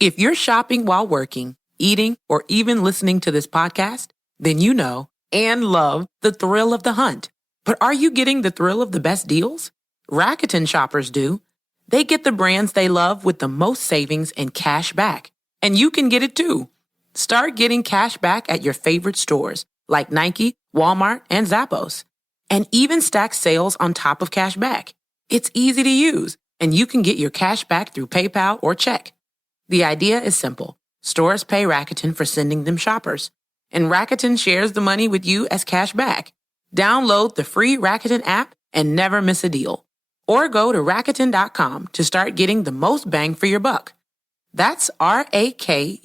If you're shopping while working, eating, or even listening to this podcast, then you know and love the thrill of the hunt. But are you getting the thrill of the best deals? Rakuten shoppers do. They get the brands they love with the most savings and cash back. And you can get it too. Start getting cash back at your favorite stores like Nike, Walmart, and Zappos. And even stack sales on top of cash back. It's easy to use, and you can get your cash back through PayPal or check. The idea is simple. Stores pay Rakuten for sending them shoppers, and Rakuten shares the money with you as cash back. Download the free Rakuten app and never miss a deal. Or go to Rakuten.com to start getting the most bang for your buck. That's RAKUTEN.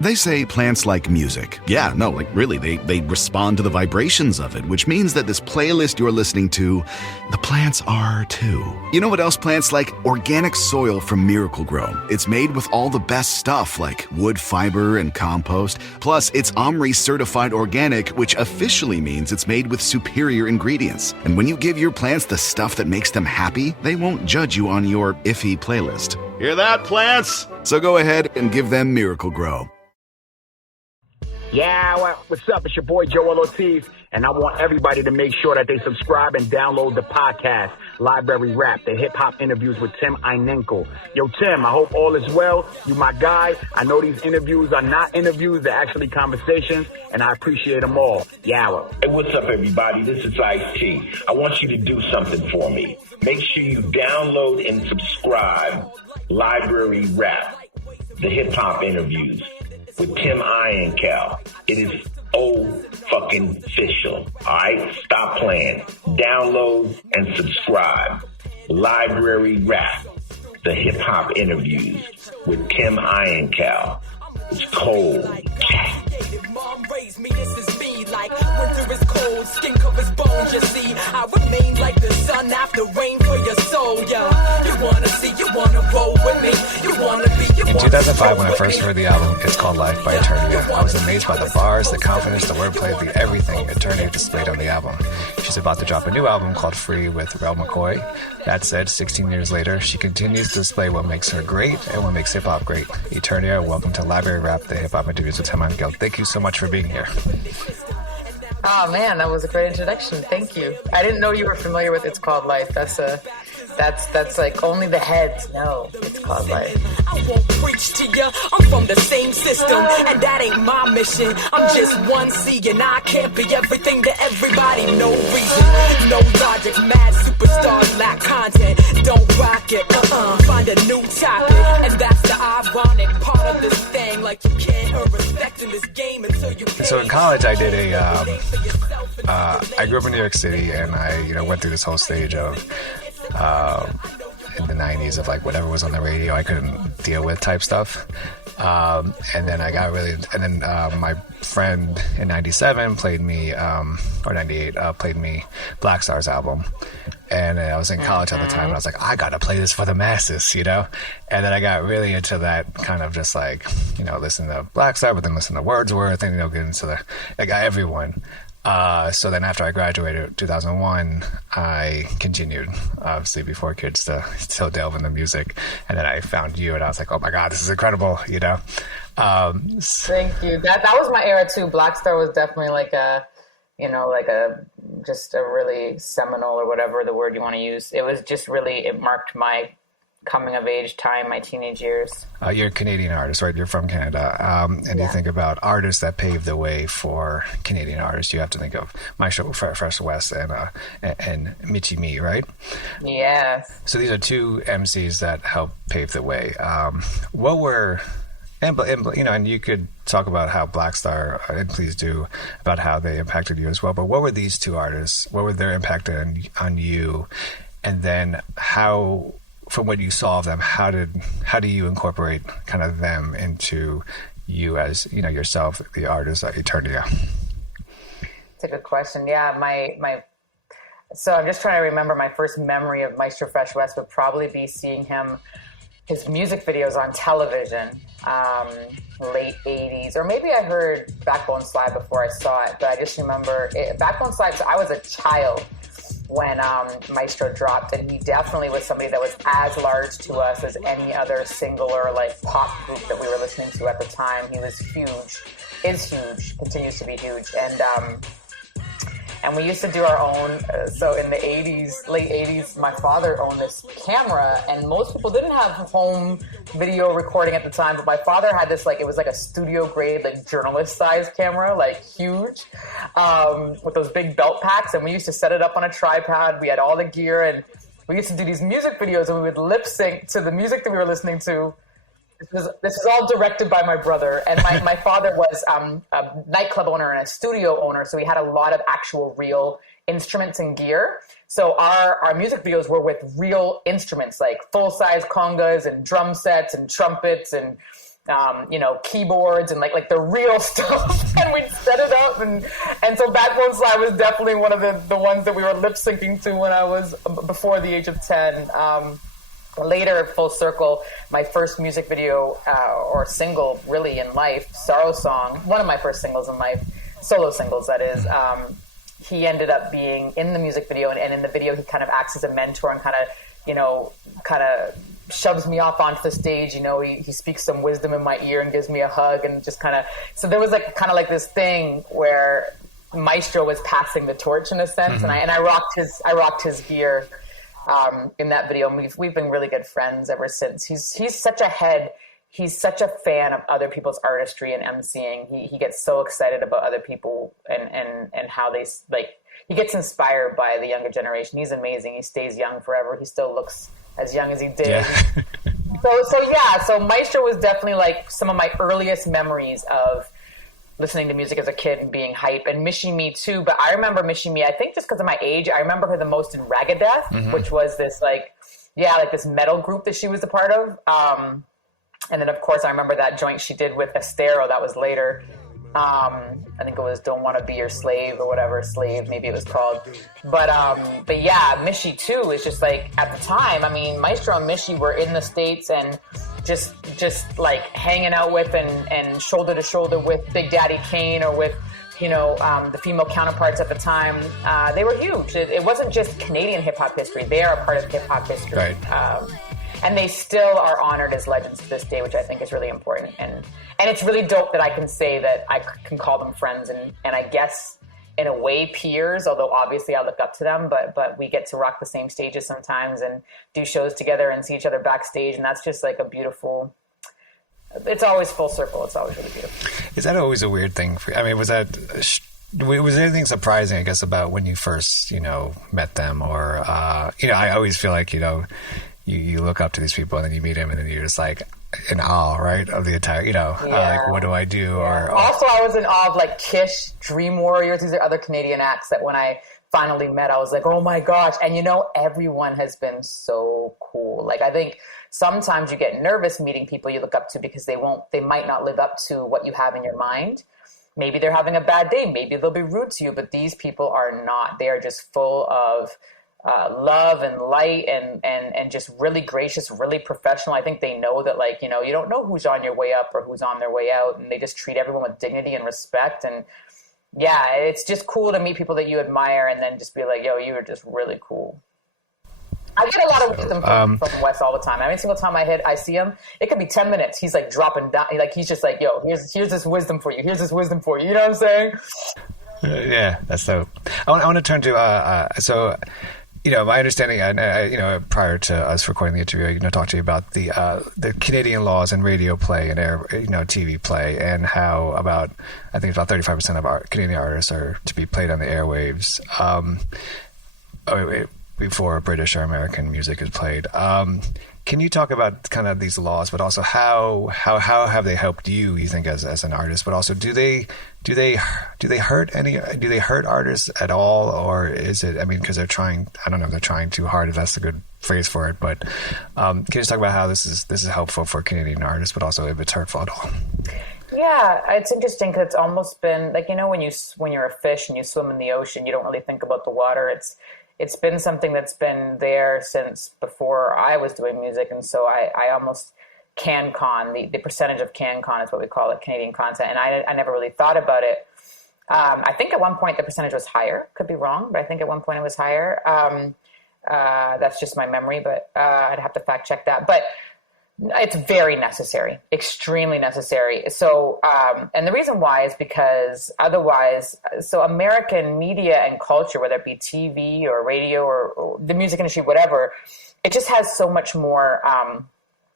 They say plants like music. Yeah, no, like really, they respond to the vibrations of it, which means that this playlist you're listening to, the plants are too. You know what else plants like? Organic soil from Miracle Grow. It's made with all the best stuff like wood fiber and compost. Plus, it's OMRI certified organic, which officially means it's made with superior ingredients. And when you give your plants the stuff that makes them happy, they won't judge you on your iffy playlist. Hear that, plants? So go ahead and give them Miracle Grow. Yeah, what's up? It's your boy Joel Ortiz, and I want everybody to make sure that they subscribe and download the podcast, Library Rap, the hip-hop interviews with Tim Einenkel. Yo, Tim, I hope all is well. You my guy. I know these interviews are not interviews, they're actually conversations, and I appreciate them all. Yawa. Hey, what's up, everybody? This is Ice-T. I want you to do something for me. Make sure you download and subscribe Library Rap, the hip-hop interviews with Tim Einenkel. It is fucking official. All right? Stop playing. Download and subscribe. Library Rap, the hip-hop interviews with Tim Einenkel. It's cold. Mom raised me, this is me. Like winter is cold, skin covers bones, you see. I remain like the sun after rain for your soul, yeah. You wanna see, you wanna roll with me. You wanna be, you In 2005, when I first heard the album, It's Called Life by Eternia, I was amazed by the bars, the confidence, the wordplay, the everything Eternia displayed on the album. She's about to drop a new album called Free with Rel McCoy. That said, 16 years later, she continues to display what makes her great and what makes hip-hop great. Eternia, welcome to Library Rap, the hip-hop interviews with Tim Einenkel. Thank you so much for being here. Oh man, that was a great introduction. Thank you. I didn't know you were familiar with It's Called Life. That's like only the heads know It's Called Life. I won't preach to ya. I'm from the same system, and that ain't my mission. I'm just one C, and I can't be everything to everybody. No reason, no logic. Mad superstars lack content. Don't rock it. Find a new topic, and that's the ironic part of this thing. Like you can't earn respect in this game until you. So in college, I did I grew up in New York City, and I went through this whole stage of in the 90s of like whatever was on the radio I couldn't deal with type stuff. And then I got really, and then my friend in 97 played me, or 98, played me Black Star's album. And I was in college at the time, and I was like, I gotta play this for the masses, And then I got really into that kind of just like, listen to Black Star, but then listen to Wordsworth, and, get into I got everyone. So then after I graduated 2001, I continued, obviously before kids, to still delve into music. And then I found you, and I was like, oh my God, this is incredible, Thank you. That was my era too. Black Star was definitely like just a really seminal, or whatever the word you want to use. It was just really, it marked my coming of age time, my teenage years. You're a Canadian artist, right? You're from Canada. And you think about artists that paved the way for Canadian artists. You have to think of Maestro Fresh Wes and Michie Mee, right? Yes. So these are two MCs that helped pave the way. What were... And you could talk about how Black Star, and please do, about how they impacted you as well. But what were these two artists? What were their impact on you? And then how, from what you saw of them, how do you incorporate kind of them into you as yourself, the artist Eternia? That's a good question. Yeah, so I'm just trying to remember my first memory of Maestro Fresh Wes would probably be seeing his music videos on television, late 80s, or maybe I heard Backbone Slide before I saw it, but I just remember Backbone Slide, so I was a child when Maestro dropped, and he definitely was somebody that was as large to us as any other single or like pop group that we were listening to at the time. He was huge, is huge, continues to be huge, and we used to do our own. So in the 80s, late 80s, my father owned this camera, and most people didn't have home video recording at the time, but my father had this, like, it was like a studio grade, like journalist size camera, like huge, with those big belt packs. And we used to set it up on a tripod. We had all the gear, and we used to do these music videos, and we would lip sync to the music that we were listening to. This was all directed by my brother, and my father was a nightclub owner and a studio owner, so he had a lot of actual real instruments and gear. So our music videos were with real instruments, like full-size congas and drum sets and trumpets and keyboards and like the real stuff. And we'd set it up, and so Backbone Slide was definitely one of the ones that we were lip syncing to when I was before the age of 10. Later, full circle, my first music video or single really in life, Sorrow Song, one of my first singles in life, solo singles that is, he ended up being in the music video, and in the video he kind of acts as a mentor and kind of shoves me off onto the stage. He speaks some wisdom in my ear and gives me a hug, and just kind of, so there was like this thing where Maestro was passing the torch in a sense, and I rocked his gear in that video, and we've been really good friends ever since. He's such a head. He's such a fan of other people's artistry and emceeing. He gets so excited about other people and how they, like, he gets inspired by the younger generation. He's amazing. He stays young forever. He still looks as young as he did. Yeah. So Maestro was definitely like some of my earliest memories of listening to music as a kid and being hype, and Michie Mee too. But I remember Michie Mee, I think just because of my age, I remember her the most in Ragadeth, which was this this metal group that she was a part of. And then of course I remember that joint she did with Astoria, that was later. I think it was Don't Want to Be Your Slave or whatever, Slave maybe it was called. But yeah, Michie too is just like, at the time, I mean, Maestro and Michie were in the States and just like hanging out with and shoulder to shoulder with Big Daddy Kane or with the female counterparts at the time. They were huge. It wasn't just Canadian hip-hop history. They are a part of hip-hop history. Right. And they still are honored as legends to this day, which I think is really important. And it's really dope that I can say that I can call them friends and I guess in a way peers, although obviously I look up to them, but we get to rock the same stages sometimes and do shows together and see each other backstage. And that's just like a beautiful, it's always full circle. It's always really beautiful. Is that always a weird thing for you? I mean, was there anything surprising, I guess, about when you first, met them? Or, I always feel like, you look up to these people and then you meet them and then you're just like in awe, right, of the entire, like, what do I do? Yeah. Also, I was in awe of like Kish, Dream Warriors. These are other Canadian acts that when I finally met, I was like, oh my gosh. And everyone has been so cool. Like, I think sometimes you get nervous meeting people you look up to because they might not live up to what you have in your mind. Maybe they're having a bad day. Maybe they'll be rude to you, but these people are not. They are just full of love and light and just really gracious, really professional. I think they know that, like, you don't know who's on your way up or who's on their way out, and they just treat everyone with dignity and respect. And yeah, it's just cool to meet people that you admire and then just be like, yo, you were just really cool. I get a lot of wisdom from Wes all the time. Every single time I see him, it could be 10 minutes. He's like dropping down. Like, he's just like, yo, here's this wisdom for you. Here's this wisdom for you. You know what I'm saying? Yeah, that's dope. I want to turn to, my understanding, prior to us recording the interview, talked to you about the Canadian laws and radio play and TV play, and how I think about 35% of our Canadian artists are to be played on the airwaves before British or American music is played. Can you talk about kind of these laws, but also how have they helped you think as an artist? But also, do they hurt artists at all, or is it? I mean, because they're trying. I don't know if they're trying too hard, if that's a good phrase for it. But can you just talk about how this is helpful for Canadian artists, but also if it's hurtful at all? Yeah, it's interesting because it's almost been like, when you're a fish and you swim in the ocean, you don't really think about the water. It's been something that's been there since before I was doing music. And so I almost CanCon, the percentage of CanCon is what we call it, Canadian content. And I never really thought about it I think at one point the percentage was higher. Could be wrong, but I think at one point it was higher. That's just my memory, but I'd have to fact check that. But it's very necessary, extremely necessary. So, and the reason why is because otherwise, so American media and culture, whether it be TV or radio or the music industry, whatever, it just has so much more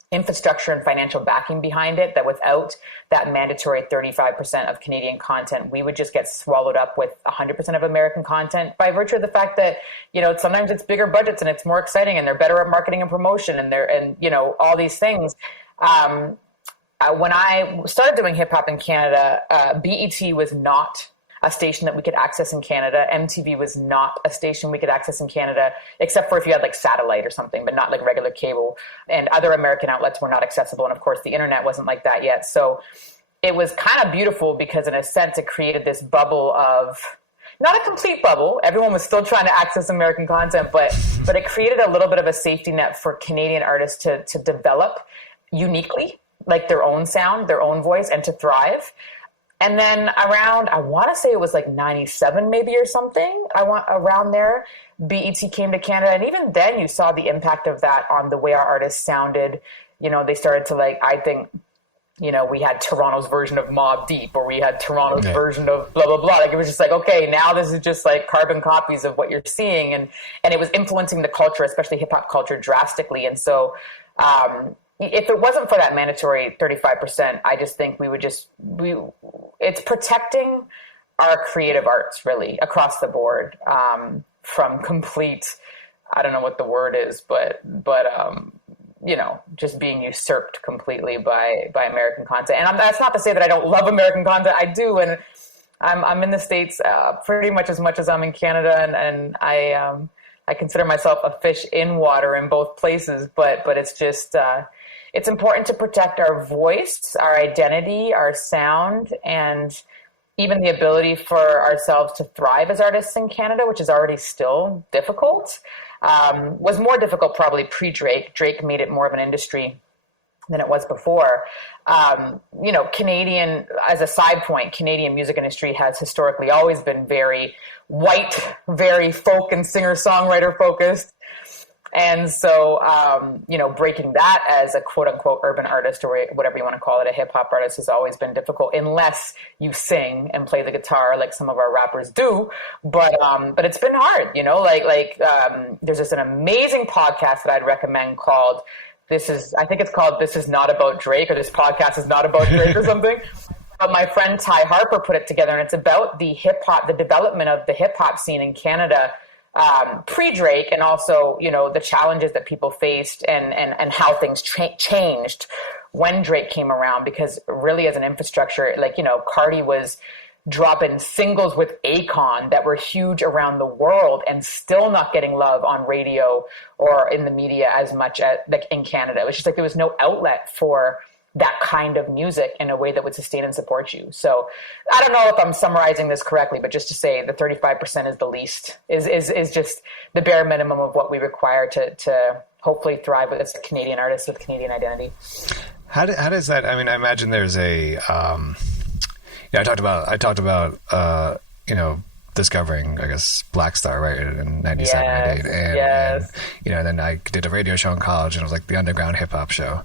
infrastructure and financial backing behind it that without that mandatory 35% of Canadian content, we would just get swallowed up with 100% of American content by virtue of the fact that, you know, sometimes it's bigger budgets and it's more exciting and they're better at marketing and promotion and you know, all these things. When I started doing hip hop in Canada, BET was not a station that we could access in Canada. MTV was not a station we could access in Canada, except for if you had like satellite or something, but not like regular cable. And other American outlets were not accessible. And of course, the internet wasn't like that yet. So it was kind of beautiful because in a sense, it created this bubble of, not a complete bubble. Everyone was still trying to access American content, but it created a little bit of a safety net for Canadian artists to develop uniquely, like their own sound, their own voice, and to thrive. And then around, I want to say it was like 97 maybe or something, around there, BET came to Canada. And even then you saw the impact of that on the way our artists sounded. You know, they started to like, I think, you know, we had Toronto's version of Mobb Deep, or we had Toronto's version of blah, blah, blah. Like, it was just like, okay, now this is just like carbon copies of what you're seeing. And it was influencing the culture, especially hip hop culture, drastically. And so, if it wasn't for that mandatory 35%, I just think it's protecting our creative arts really across the board, from complete, I don't know what the word is, but you know, just being usurped completely by American content. And that's not to say that I don't love American content. I do. And I'm in the States pretty much as I'm in Canada. And I consider myself a fish in water in both places, but it's just, it's important to protect our voice, our identity, our sound, and even the ability for ourselves to thrive as artists in Canada, which is already still difficult, was more difficult probably pre-Drake. Drake made it more of an industry than it was before. You know, Canadian, as a side point, Canadian music industry has historically always been very white, very folk and singer-songwriter focused. And so, you know, breaking that as a quote unquote urban artist or whatever you want to call it, a hip hop artist, has always been difficult unless you sing and play the guitar like some of our rappers do. But it's been hard, you know, there's just an amazing podcast that I'd recommend called This Is Not About Drake, or This Podcast Is Not About Drake or something. But my friend Ty Harper put it together, and it's about the development of the hip hop scene in Canada, pre-Drake, and also, you know, the challenges that people faced and how things changed when Drake came around. Because really, as an infrastructure, like, you know, Cardi was dropping singles with Akon that were huge around the world and still not getting love on radio or in the media as much as like in Canada. It was just like there was no outlet for that kind of music in a way that would sustain and support you. So I don't know if I'm summarizing this correctly, but just to say the 35% is the least, is just the bare minimum of what we require to hopefully thrive as a Canadian artist with Canadian identity. How does that, I mean, I imagine there's I talked about, you know, discovering, I guess, Black Star, right, in 97, 98. And, you know, then I did a radio show in college, and it was like the underground hip hop show.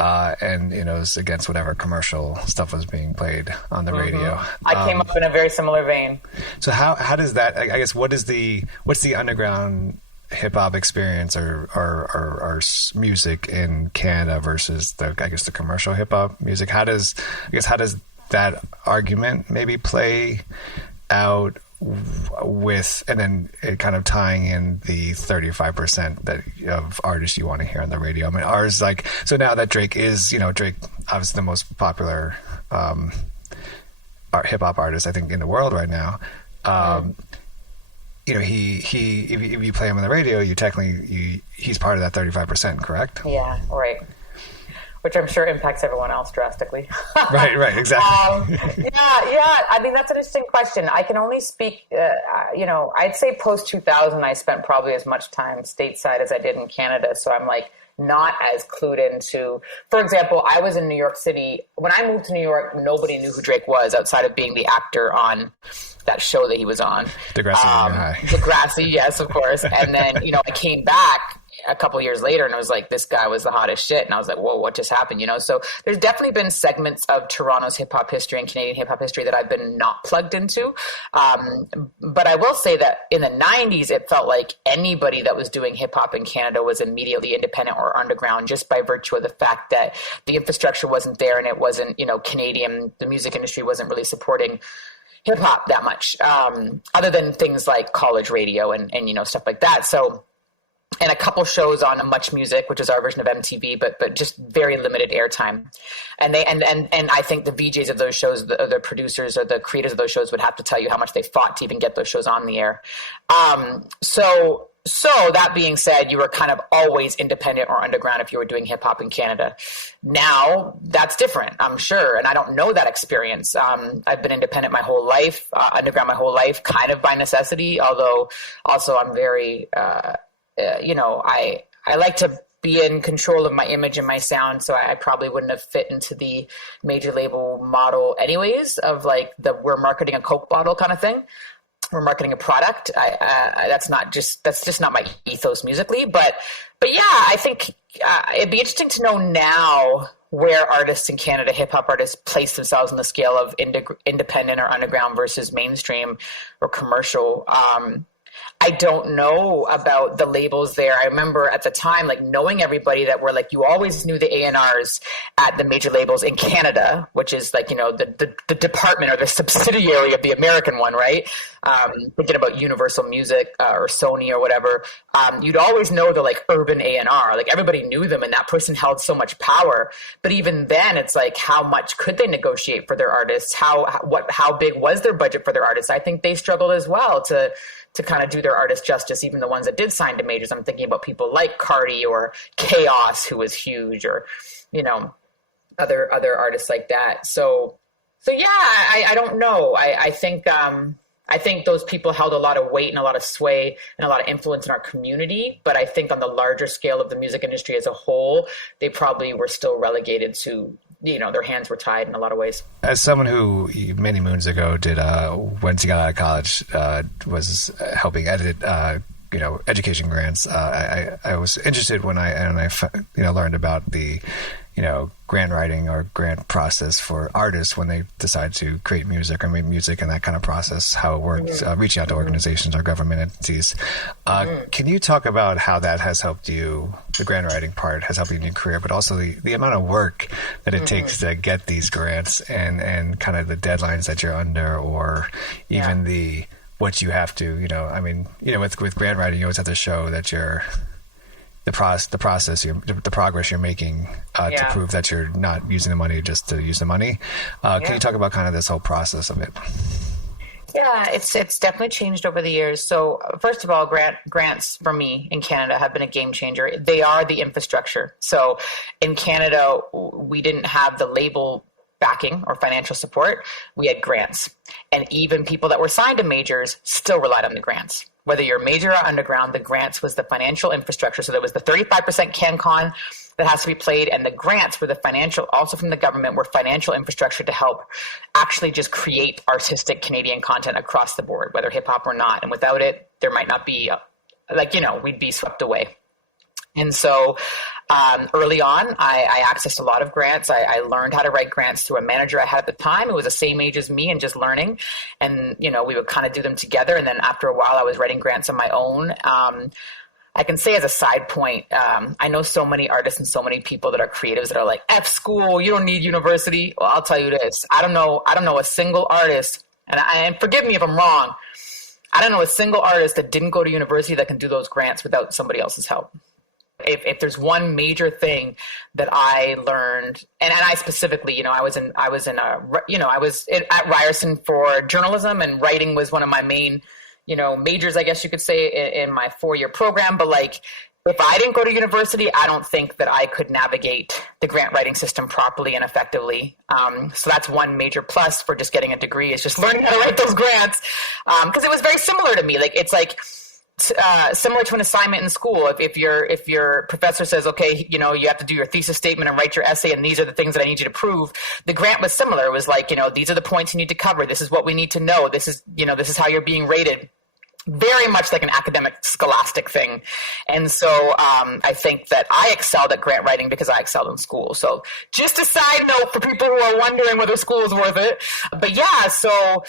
And, you know, it was against whatever commercial stuff was being played on the radio. I came up in a very similar vein. So how does that, I guess, what's the underground hip hop experience or music in Canada versus the commercial hip hop music? How does that argument maybe play out with, and then it kind of tying in the 35% that of artists you want to hear on the radio? I mean, ours, like, so now that Drake is, you know, Drake obviously the most popular hip hop artist I think in the world right now. You know, he if you play him on the radio, he's part of that 35%, correct? Yeah, right. Which I'm sure impacts everyone else drastically. Right, exactly. Yeah. I mean, that's an interesting question. I can only speak, you know, I'd say post 2000, I spent probably as much time stateside as I did in Canada. So I'm like not as clued into. For example, I was in New York City. When I moved to New York, nobody knew who Drake was outside of being the actor on that show that he was on. Degrassi, yes, of course. And then, I came back a couple of years later and I was like, this guy was the hottest shit. And I was like, whoa, what just happened? So there's definitely been segments of Toronto's hip hop history and Canadian hip hop history that I've been not plugged into. But I will say that in the 90s, it felt like anybody that was doing hip hop in Canada was immediately independent or underground, just by virtue of the fact that the infrastructure wasn't there and it wasn't, Canadian, the music industry wasn't really supporting hip hop that much, other than things like college radio and stuff like that. So, and a couple shows on Much Music, which is our version of MTV, but just very limited airtime. And I think the VJs of those shows, the producers or the creators of those shows would have to tell you how much they fought to even get those shows on the air. So that being said, you were kind of always independent or underground if you were doing hip hop in Canada. Now that's different, I'm sure. And I don't know that experience. I've been independent my whole life, underground my whole life, kind of by necessity, although also I'm very, I like to be in control of my image and my sound. So I probably wouldn't have fit into the major label model anyways of like we're marketing a Coke bottle kind of thing. We're marketing a product. That's just not my ethos musically, but yeah, I think it'd be interesting to know now where artists in Canada, hip hop artists, place themselves on the scale of independent or underground versus mainstream or commercial. I don't know about the labels there. I remember at the time, like knowing everybody that were like, you always knew the A&Rs at the major labels in Canada, which is like, the department or the subsidiary of the American one, right? Thinking about Universal Music or Sony or whatever, you'd always know the like urban A&R, like everybody knew them and that person held so much power. But even then it's like, how much could they negotiate for their artists? How big was their budget for their artists? I think they struggled as well to kind of do their artists justice, even the ones that did sign to majors. I'm thinking about people like Cardi or Chaos, who was huge, or, other artists like that. So yeah, I don't know. I think those people held a lot of weight and a lot of sway and a lot of influence in our community. But I think on the larger scale of the music industry as a whole, they probably were still relegated to, their hands were tied in a lot of ways. As someone who many moons ago did, once he got out of college, was helping edit, education grants. I was interested when I learned about the, grant writing or grant process for artists when they decide to create music or make music, and that kind of process, how it works, reaching out to organizations or government entities. Can you talk about how that has helped you, the grant writing part has helped you in your career, but also the amount of work that it takes to get these grants and kind of the deadlines that you're under, or even what you have to, with grant writing, you always have to show that you're the progress you're making to prove that you're not using the money just to use the money. Can you talk about kind of this whole process of it? Yeah, it's definitely changed over the years. So first of all, grants for me in Canada have been a game changer. They are the infrastructure. So in Canada, we didn't have the label backing or financial support. We had grants. And even people that were signed to majors still relied on the grants. Whether you're major or underground, the grants was the financial infrastructure. So there was the 35% CanCon that has to be played, and the grants were the financial, also from the government, were financial infrastructure to help actually just create artistic Canadian content across the board, whether hip hop or not. And without it, there might not be, we'd be swept away. And so early on, I accessed a lot of grants. I learned how to write grants through a manager I had at the time who was the same age as me and just learning. And, we would kind of do them together. And then after a while, I was writing grants on my own. I can say as a side point, I know so many artists and so many people that are creatives that are like, F school, you don't need university. Well, I'll tell you this. I don't know a single artist, and forgive me if I'm wrong, I don't know a single artist that didn't go to university that can do those grants without somebody else's help. If there's one major thing that I learned, and I specifically, I was at Ryerson for journalism, and writing was one of my main, majors, I guess you could say, in my 4-year program. But if I didn't go to university, I don't think that I could navigate the grant writing system properly and effectively. So that's one major plus for just getting a degree, is just learning how to write those grants. Because it was very similar to me. It's like, similar to an assignment in school. If your professor says, okay, you have to do your thesis statement and write your essay, and these are the things that I need you to prove, the grant was similar. It was like, these are the points you need to cover. This is what we need to know. This is how you're being rated. Very much like an academic scholastic thing. And so I think that I excelled at grant writing because I excelled in school. So just a side note for people who are wondering whether school is worth it. But yeah, so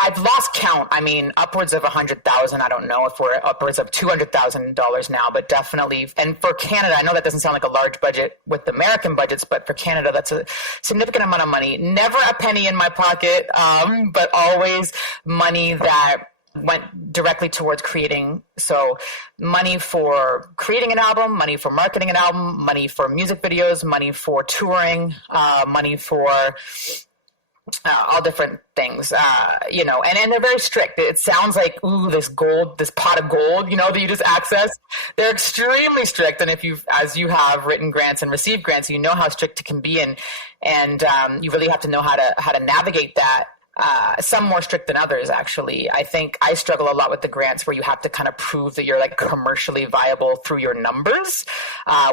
I've lost count. I mean, upwards of 100,000. I don't know if we're upwards of $200,000 now, but definitely. And for Canada, I know that doesn't sound like a large budget with the American budgets, but for Canada, that's a significant amount of money. Never a penny in my pocket, but always money that went directly towards creating. So money for creating an album, money for marketing an album, money for music videos, money for touring, money for all different things, and they're very strict. It sounds like, ooh, this pot of gold, that you just access. They're extremely strict. And as you have written grants and received grants, you know how strict it can be. And you really have to know how to navigate that. Some more strict than others, actually. I think I struggle a lot with the grants where you have to kind of prove that you're like commercially viable through your numbers,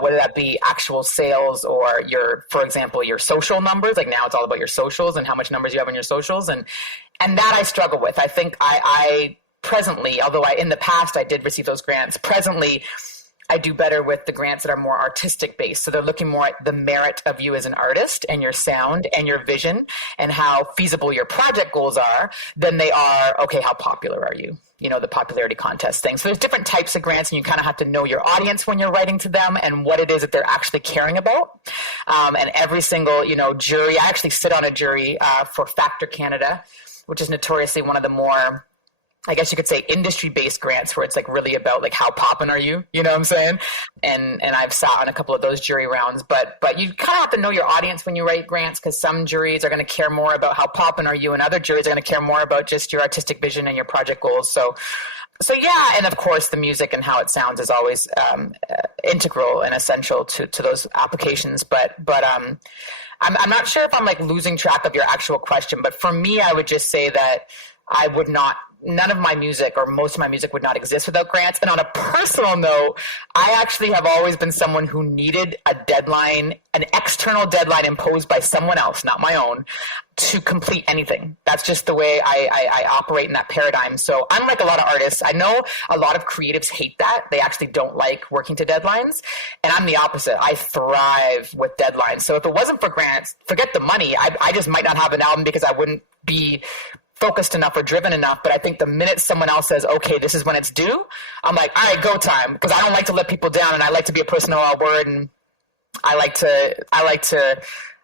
whether that be actual sales or for example, your social numbers. Like now it's all about your socials and how much numbers you have on your socials. And that I struggle with. I think I presently, although in the past I did receive those grants, presently I do better with the grants that are more artistic based. So they're looking more at the merit of you as an artist and your sound and your vision and how feasible your project goals are than they are, okay, how popular are you? The popularity contest thing. So there's different types of grants, and you kind of have to know your audience when you're writing to them and what it is that they're actually caring about. And every single, jury, I actually sit on a jury for Factor Canada, which is notoriously one of the more, I guess you could say, industry-based grants where it's like really about like how poppin' are you? You know what I'm saying? And I've sat on a couple of those jury rounds, but you kind of have to know your audience when you write grants, because some juries are going to care more about how poppin' are you, and other juries are going to care more about just your artistic vision and your project goals. So yeah, and of course the music and how it sounds is always integral and essential to those applications. But I'm not sure if I'm like losing track of your actual question, but for me, I would just say that none of my music or most of my music would not exist without grants. And on a personal note, I actually have always been someone who needed a deadline, an external deadline imposed by someone else, not my own, to complete anything. That's just the way I operate in that paradigm. So unlike a lot of artists, I know a lot of creatives hate that. They actually don't like working to deadlines. And I'm the opposite. I thrive with deadlines. So if it wasn't for grants, forget the money. I just might not have an album because I wouldn't be focused enough or driven enough. But I think the minute someone else says, okay, this is when it's due, I'm like, all right, go time. Because I don't like to let people down, and I like to be a person of our word, and I like to,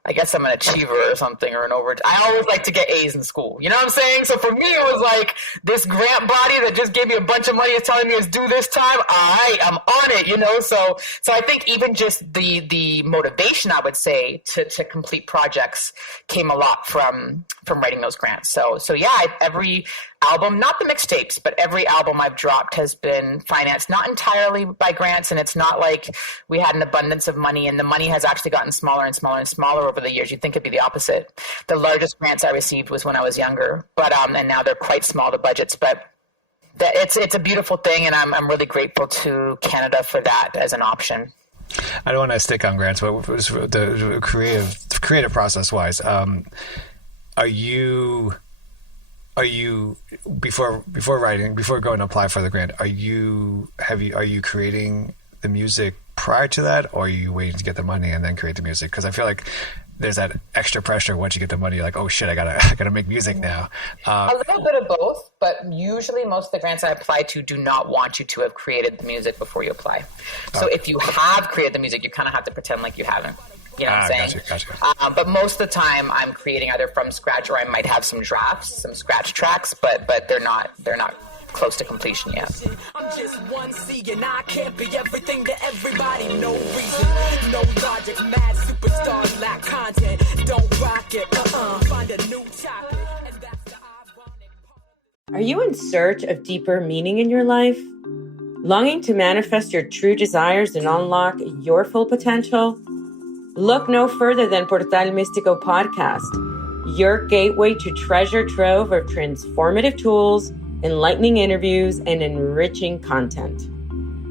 I guess I'm an achiever or something, or I always like to get A's in school. You know what I'm saying? So for me, it was like this grant body that just gave me a bunch of money is telling me it's due this time. I am on it, So I think even just the motivation, I would say, to complete projects came a lot from writing those grants. So yeah, every album, not the mixtapes, but every album I've dropped has been financed, not entirely by grants. And it's not like we had an abundance of money, and the money has actually gotten smaller and smaller and smaller over the years. You'd think it'd be the opposite. The largest grants I received was when I was younger, but and now they're quite small, the budgets, but it's a beautiful thing. And I'm really grateful to Canada for that as an option. I don't want to stick on grants, but the creative process wise, are you before going to apply for the grant, are you creating the music prior to that, or are you waiting to get the money and then create the music? Because I feel like there's that extra pressure once you get the money. You're like, oh shit, I gotta make music now. A little bit of both, but usually most of the grants I apply to do not want you to have created the music before you apply. So if you have created the music, you kind of have to pretend like you haven't. You know what I'm saying? Gotcha. But most of the time I'm creating either from scratch, or I might have some drafts, some scratch tracks, but they're not close to completion yet. I'm just one C, and I can't be everything to everybody. No reason, no logic, mad superstars lack content. Don't rock it, find a new topic. And that's the ironic part. Are you in search of deeper meaning in your life? Longing to manifest your true desires and unlock your full potential? Look no further than Portal Místico Podcast, your gateway to treasure trove of transformative tools enlightening interviews, and enriching content.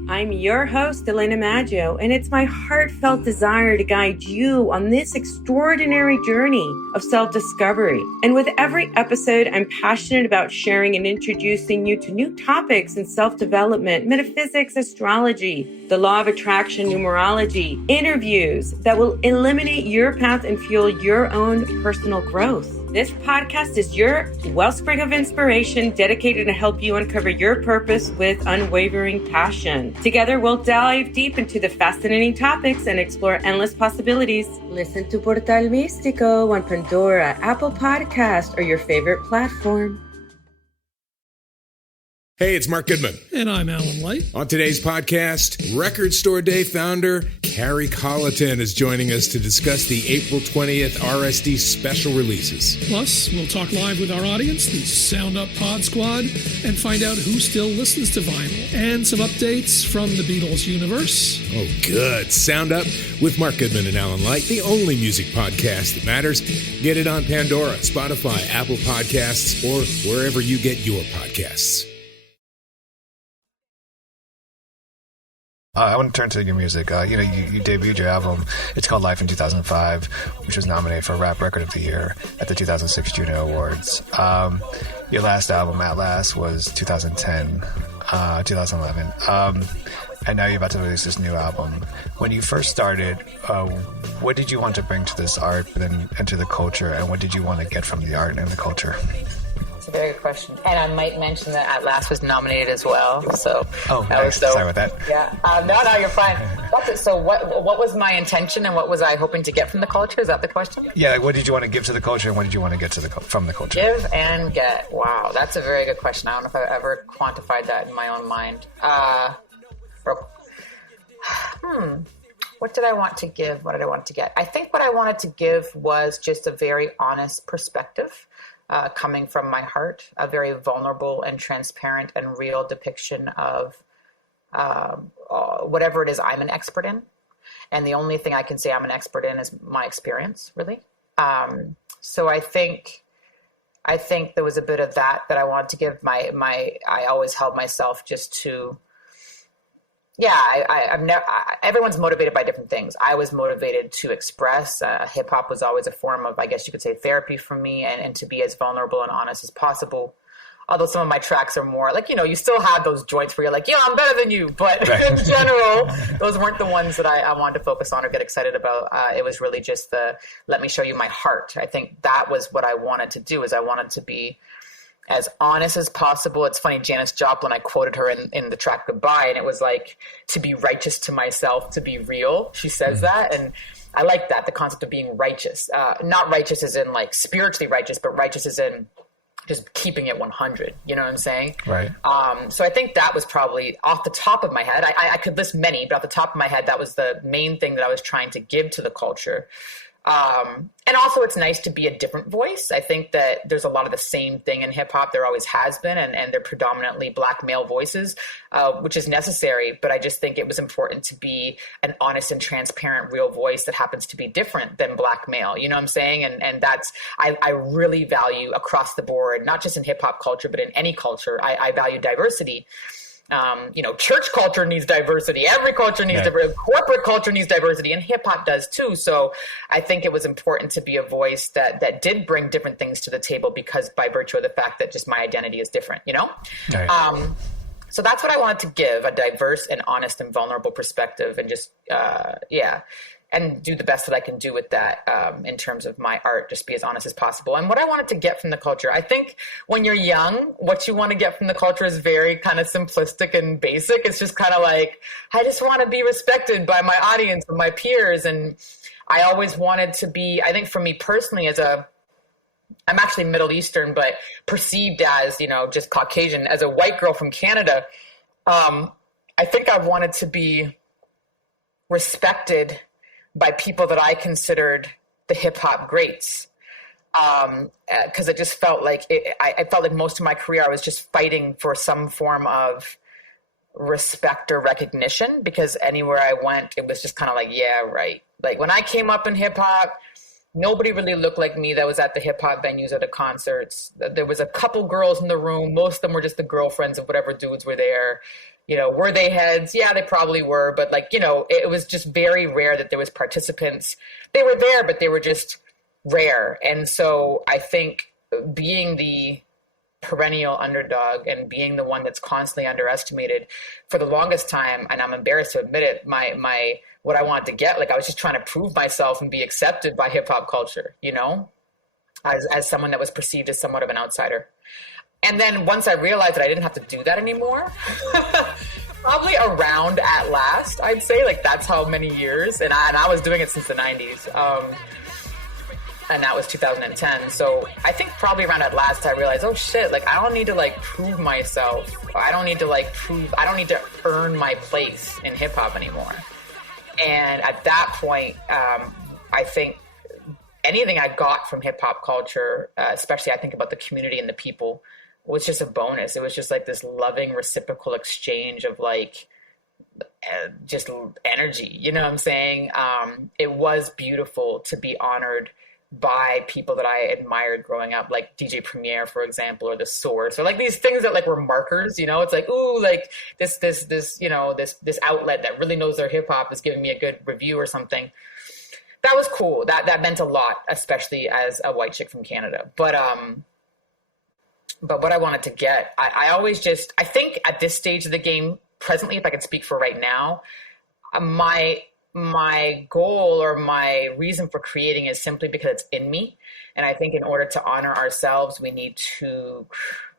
I'm your host, Elena Maggio, and it's my heartfelt desire to guide you on this extraordinary journey of self-discovery. And with every episode, I'm passionate about sharing and introducing you to new topics in self-development, metaphysics, astrology, the law of attraction, numerology, interviews that will eliminate your path and fuel your own personal growth. This podcast is your wellspring of inspiration dedicated to help you uncover your purpose with unwavering passion. Together, we'll dive deep into the fascinating topics and explore endless possibilities. Listen to Portal Místico on Pandora, Apple Podcast, or your favorite platform. Hey, it's Mark Goodman. And I'm Alan Light. On today's podcast, Record Store Day founder Carrie Colleton is joining us to discuss the April 20th RSD special releases. Plus, we'll talk live with our audience, the Sound Up Pod Squad, and find out who still listens to vinyl. And some updates from the Beatles universe. Oh, good. Sound Up with Mark Goodman and Alan Light, the only music podcast that matters. Get it on Pandora, Spotify, Apple Podcasts, or wherever you get your podcasts. I want to turn to your music. You debuted your album. It's called Life in 2005, which was nominated for Rap Record of the Year at the 2006 Juno Awards. Your last album, At Last, was 2010, 2011. And now you're about to release this new album. When you first started, what did you want to bring to this art and to the culture? And what did you want to get from the art and the culture? A very good question. And I might mention that At Last was nominated as well. So nice. Sorry about that. Yeah. No, you're fine. So what was my intention and what was I hoping to get from the culture? Is that the question? Yeah. What did you want to give to the culture and what did you want to get from the culture? Give and get. Wow. That's a very good question. I don't know if I've ever quantified that in my own mind. What did I want to give? What did I want to get? I think what I wanted to give was just a very honest perspective. Coming from my heart, a very vulnerable and transparent and real depiction of whatever it is I'm an expert in. And the only thing I can say I'm an expert in is my experience, really. So I think there was a bit of that I wanted to give. I always held myself just to, everyone's motivated by different things. I was motivated to express. Hip hop was always a form of, I guess you could say, therapy for me, and to be as vulnerable and honest as possible. Although some of my tracks are more like, you still have those joints where you're like, I'm better than you. But right. In general, those weren't the ones that I wanted to focus on or get excited about. It was really just let me show you my heart. I think that was what I wanted to do, is I wanted to be as honest as possible. It's funny, Janis Joplin, I quoted her in the track Goodbye, and it was like, to be righteous to myself, to be real. She says that, and I like that, the concept of being righteous. Not righteous as in like spiritually righteous, but righteous as in just keeping it 100. You know what I'm saying? Right. So I think that was probably off the top of my head. I could list many, but off the top of my head, that was the main thing that I was trying to give to the culture. And also it's nice to be a different voice. I think that there's a lot of the same thing in hip hop. There always has been, and they're predominantly Black male voices, which is necessary. But I just think it was important to be an honest and transparent, real voice that happens to be different than Black male. You know what I'm saying? And that's, I really value across the board, not just in hip hop culture, but in any culture. I value diversity. Church culture needs diversity. Every culture needs diversity. Corporate culture needs diversity, and hip hop does too. So I think it was important to be a voice that did bring different things to the table, because by virtue of the fact that just my identity is different, Right. So that's what I wanted to give, a diverse and honest and vulnerable perspective, and just, and do the best that I can do with that in terms of my art, just be as honest as possible. And what I wanted to get from the culture, I think when you're young, what you want to get from the culture is very kind of simplistic and basic. It's just kind of like, I just want to be respected by my audience and my peers. And I always wanted to be, I think for me personally, I'm actually Middle Eastern, but perceived as, just Caucasian, as a white girl from Canada, I think I wanted to be respected by people that I considered the hip hop greats. Cause it just felt like, I felt like most of my career, I was just fighting for some form of respect or recognition, because anywhere I went, it was just kind of like, yeah, right. Like when I came up in hip hop, Nobody really looked like me that was at the hip hop venues or the concerts. There was a couple girls in the room. Most of them were just the girlfriends of whatever dudes were there. Were they heads? Yeah, they probably were. But it was just very rare that there was participants. They were there, but they were just rare. And so I think being the perennial underdog and being the one that's constantly underestimated for the longest time, and I'm embarrassed to admit it, my what I wanted to get, I was just trying to prove myself and be accepted by hip hop culture, as someone that was perceived as somewhat of an outsider. And then once I realized that I didn't have to do that anymore, probably around At Last, I'd say, that's how many years, and I was doing it since the 90s. And that was 2010. So I think probably around At Last, I realized, oh shit, I don't need to prove myself. I don't need to earn my place in hip hop anymore. And at that point, I think anything I got from hip hop culture, especially I think about the community and the people, was just a bonus. It was just this loving reciprocal exchange of just energy. You know what I'm saying? It was beautiful to be honored by people that I admired growing up, like DJ Premier, for example, or The Source, or these things that were markers, it's ooh, this outlet that really knows their hip hop is giving me a good review or something. That was cool. That meant a lot, especially as a white chick from Canada. But what I wanted to get, I think at this stage of the game, presently, if I could speak for right now, my goal or my reason for creating is simply because it's in me. And I think in order to honor ourselves, we need to,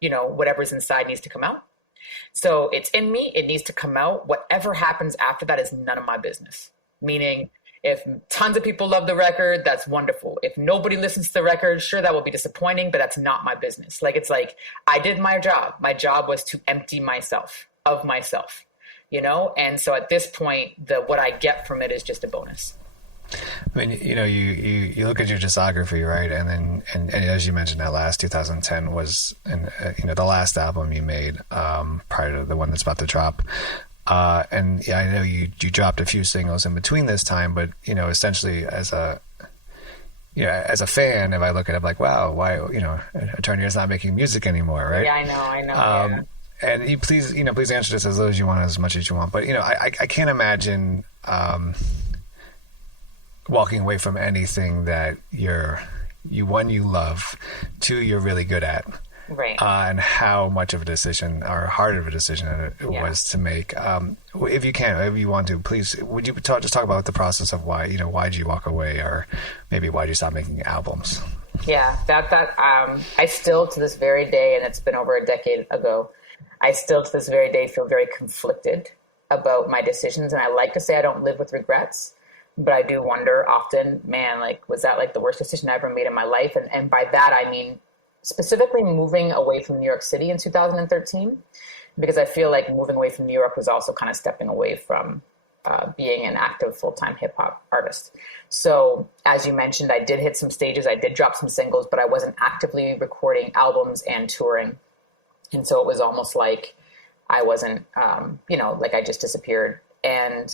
whatever's inside needs to come out. So it's in me. It needs to come out. Whatever happens after that is none of my business. Meaning, if tons of people love the record, that's wonderful. If nobody listens to the record, sure, that will be disappointing, but that's not my business. I did my job. My job was to empty myself of myself. And so at this point, what I get from it is just a bonus. I mean, you look at your discography, right? And as you mentioned, That Last 2010 was, the last album you made prior to the one that's about to drop. And yeah, I know you dropped a few singles in between this time, but essentially as a fan, if I look at it, I'm like, wow, why, Eternia is not making music anymore, right? Yeah, I know. Yeah. And you please answer this as low as you want, as much as you want. But I can't imagine walking away from anything that you love, two, you're really good at, right? And how much of a decision or hard of a decision it was to make. If you can, if you want to, please, would you just talk about the process of why why'd you walk away, or maybe why'd you stop making albums? Yeah, that I still to this very day, and it's been over a decade ago, I still to this very day feel very conflicted about my decisions. And I like to say I don't live with regrets, but I do wonder often, man, was that the worst decision I ever made in my life? And by that, I mean, specifically moving away from New York City in 2013, because I feel like moving away from New York was also kind of stepping away from being an active full-time hip hop artist. So as you mentioned, I did hit some stages, I did drop some singles, but I wasn't actively recording albums and touring. And so it was almost like I wasn't, I just disappeared. And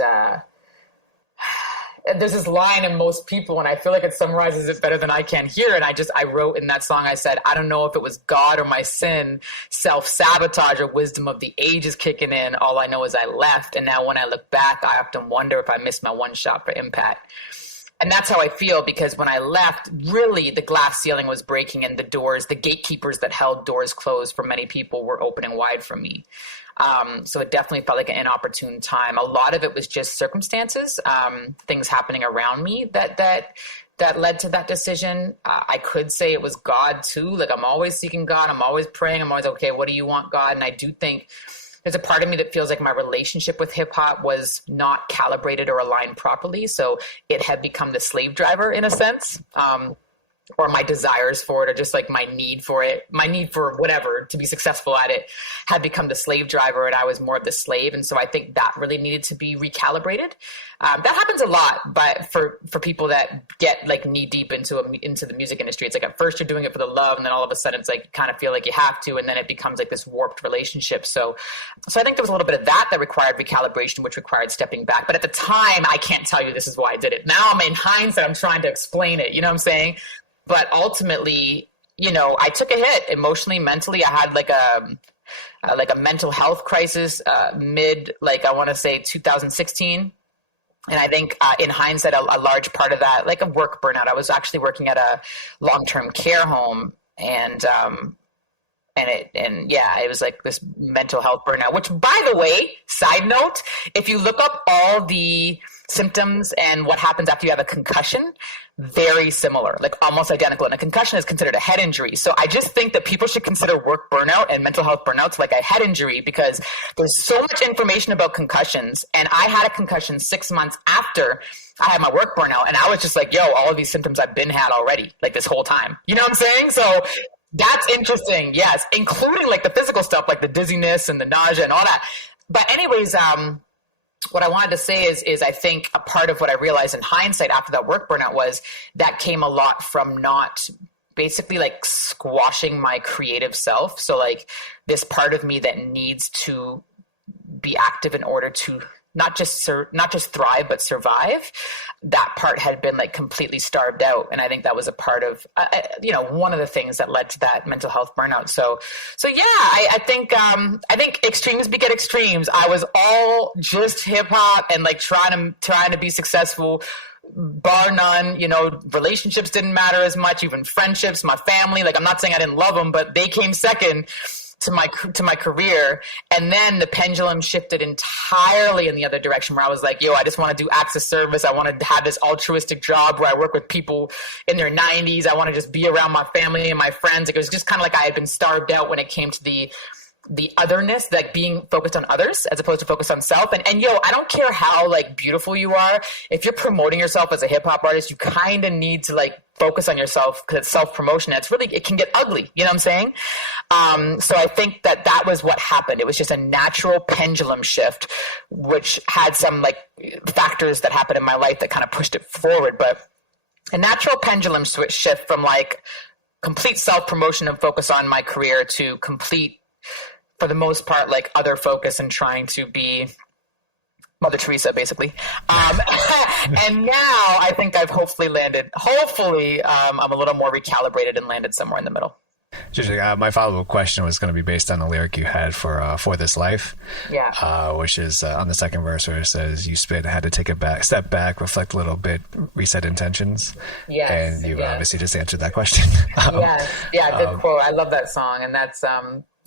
there's this line in Most People, and I feel like it summarizes it better than I can here. And I wrote in that song, I said, I don't know if it was God or my sin, self-sabotage or wisdom of the ages kicking in. All I know is I left. And now when I look back, I often wonder if I missed my one shot for impact. And that's how I feel, because when I left, really the glass ceiling was breaking and the gatekeepers that held doors closed for many people were opening wide for me. So it definitely felt like an inopportune time. A lot of it was just circumstances, things happening around me that led to that decision. I could say it was God too. I'm always seeking God. I'm always praying. I'm always, okay, what do you want, God? And I do think there's a part of me that feels like my relationship with hip hop was not calibrated or aligned properly. So it had become the slave driver in a sense. or my desires for it, or just like my need for whatever, to be successful at it, had become the slave driver and I was more of the slave. And so I think that really needed to be recalibrated. That happens a lot, but for people that get like knee deep into the music industry, it's like at first you're doing it for the love, and then all of a sudden it's like, kind of feel like you have to, and then it becomes like this warped relationship. So I think there was a little bit of that required recalibration, which required stepping back. But at the time, I can't tell you this is why I did it. Now I'm in hindsight, I'm trying to explain it, you know what I'm saying? But ultimately, you know, I took a hit emotionally, mentally. I had like a mental health crisis I want to say 2016. And I think in hindsight, a large part of that, like a work burnout. I was actually working at a long-term care home, and it was like this mental health burnout, which, by the way, side note, if you look up all the symptoms and what happens after you have a concussion, very similar, like almost identical. And a concussion is considered a head injury. So I just think that people should consider work burnout and mental health burnouts like a head injury, because there's so much information about concussions. And I had a concussion 6 months after I had my work burnout. And I was just like, yo, all of these symptoms I've been had already, like this whole time. You know what I'm saying? So that's interesting. Yes. Including like the physical stuff, like the dizziness and the nausea and all that. But anyways, what I wanted to say is I think a part of what I realized in hindsight after that work burnout was that came a lot from not basically like squashing my creative self. So like this part of me that needs to be active in order to not just thrive, but survive. That part had been like completely starved out. And I think that was a part of, one of the things that led to that mental health burnout. So yeah, I think extremes beget extremes. I was all just hip hop and like trying to be successful, bar none. You know, relationships didn't matter as much, even friendships, my family. Like, I'm not saying I didn't love them, but they came second to my career. And then the pendulum shifted entirely in the other direction, where I was like, yo, I just want to do acts of service. I want to have this altruistic job where I work with people in their 90s. I want to just be around my family and my friends. It was just kind of like I had been starved out when it came to the otherness, like being focused on others as opposed to focused on self. And yo, I don't care how like beautiful you are. If you're promoting yourself as a hip hop artist, you kind of need to like focus on yourself, because it's self-promotion. It can get ugly. You know what I'm saying? So I think that was what happened. It was just a natural pendulum shift, which had some like factors that happened in my life that kind of pushed it forward. But a natural pendulum shift from like complete self-promotion and focus on my career to complete, for the most part, like other focus and trying to be Mother Teresa, basically. And now I think I've hopefully landed, I'm a little more recalibrated and landed somewhere in the middle. My follow-up question was going to be based on the lyric you had for This Life. Yeah. Which is on the second verse where it says, you had to take a step back, reflect a little bit, reset intentions. Yes. And you've obviously just answered that question. Yes. Yeah, good quote. I love that song. And that's,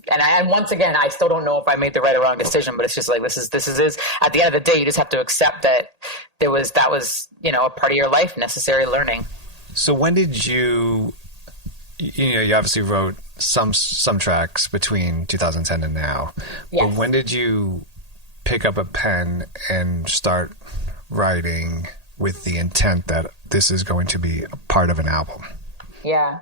and once again, I still don't know if I made the right or wrong decision, but it's just like, this is at the end of the day, you just have to accept that that was, a part of your life, necessary learning. So when did you obviously wrote some tracks between 2010 and now, yes. But when did you pick up a pen and start writing with the intent that this is going to be a part of an album? Yeah.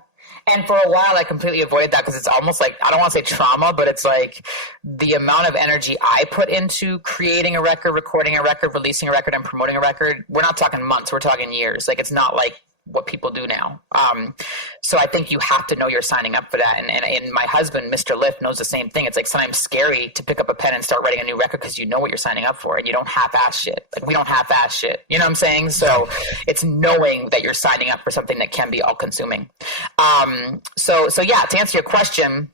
And for a while, I completely avoided that, because it's almost like, I don't want to say trauma, but it's like the amount of energy I put into creating a record, recording a record, releasing a record, and promoting a record. We're not talking months, we're talking years. Like, it's not like what people do now. So I think you have to know you're signing up for that. And my husband, Mr. Lif, knows the same thing. It's like sometimes scary to pick up a pen and start writing a new record, because you know what you're signing up for, and you don't half-ass shit. Like, we don't half-ass shit. You know what I'm saying? So it's knowing that you're signing up for something that can be all-consuming. So yeah, to answer your question,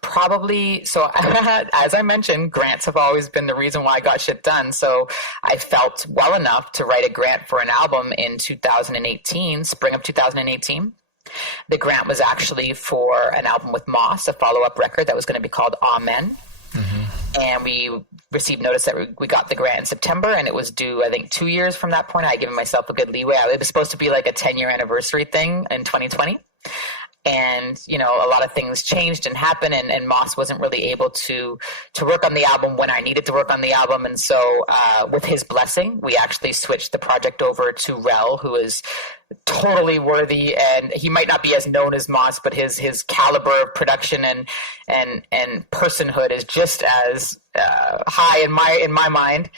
probably, so as I mentioned, grants have always been the reason why I got shit done. So I felt well enough to write a grant for an album in 2018, spring of 2018. The grant was actually for an album with Moss, a follow-up record that was going to be called Amen. Mm-hmm. And we received notice that we got the grant in September, and it was due, I think, 2 years from that point. I had given myself a good leeway. It was supposed to be like a 10-year anniversary thing in 2020. And, a lot of things changed and happened, and Moss wasn't really able to work on the album when I needed to work on the album. And so with his blessing, we actually switched the project over to Rel, who is totally worthy, and he might not be as known as Moss, but his caliber of production and personhood is just as high in my mind,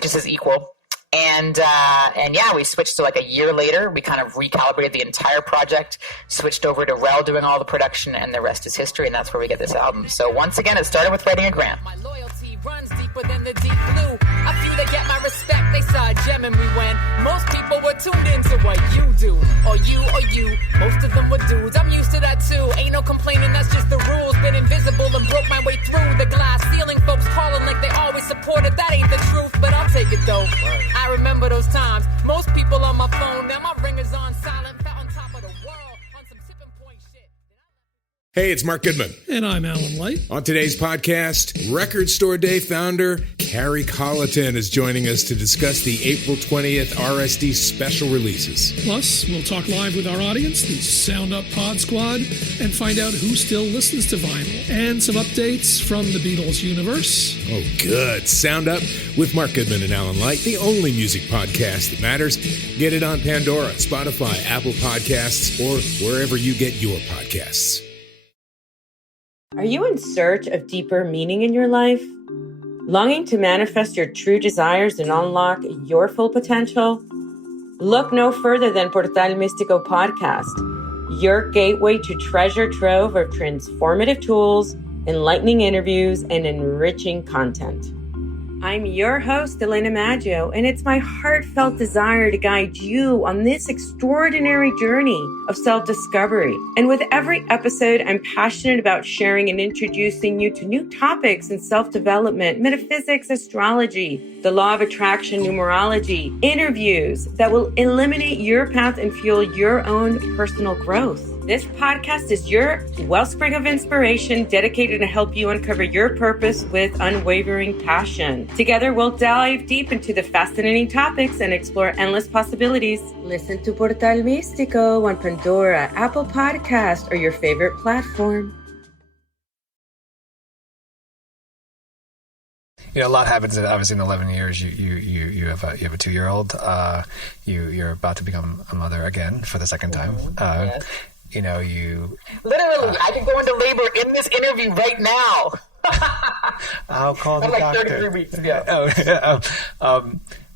just as equal. And yeah, we switched to like a year later. We kind of recalibrated the entire project, switched over to Rel doing all the production, and the rest is history. And that's where we get this album. So once again, it started with writing a grant. My loyalty runs deeper than the deep blue. A few that get my respect, they saw a gem in me when most people were tuned into what you do. Or you. Most of them were dudes. I'm used to that too. Ain't no complaining, that's just the rules. Been invisible and broke my way through the glass ceiling. Folks calling like they always supported. That ain't the truth, but I'll take it though. I remember those times. Most people on my phone, now my ringer's on silent. Felt on top of the world on some tipping point shit. Hey, it's Mark Goodman. And I'm Alan Light. On today's podcast, Record Store Day founder Carrie Colleton is joining us to discuss the April 20th RSD special releases. Plus, we'll talk live with our audience, the Sound Up Pod Squad, and find out who still listens to vinyl. And some updates from the Beatles universe. Oh, good. Sound Up with Mark Goodman and Alan Light, the only music podcast that matters. Get it on Pandora, Spotify, Apple Podcasts, or wherever you get your podcasts. Are you in search of deeper meaning in your life? Longing to manifest your true desires and unlock your full potential? Look no further than Portal Místico Podcast, your gateway to treasure trove of transformative tools, enlightening interviews, and enriching content. I'm your host, Elena Maggio, and it's my heartfelt desire to guide you on this extraordinary journey of self-discovery. And with every episode, I'm passionate about sharing and introducing you to new topics in self-development, metaphysics, astrology, the law of attraction, numerology, interviews that will eliminate your path and fuel your own personal growth. This podcast is your wellspring of inspiration dedicated to help you uncover your purpose with unwavering passion. Together, we'll dive deep into the fascinating topics and explore endless possibilities. Listen to Portal Místico on Pandora, Apple Podcast, or your favorite platform. You know, a lot happens. Obviously, in 11 years, you have a 2-year-old. You're about to become a mother again for the second time. Yes. You know, you Literally, I can go into labor in this interview right now. I'll call the like doctor. 33 weeks ago.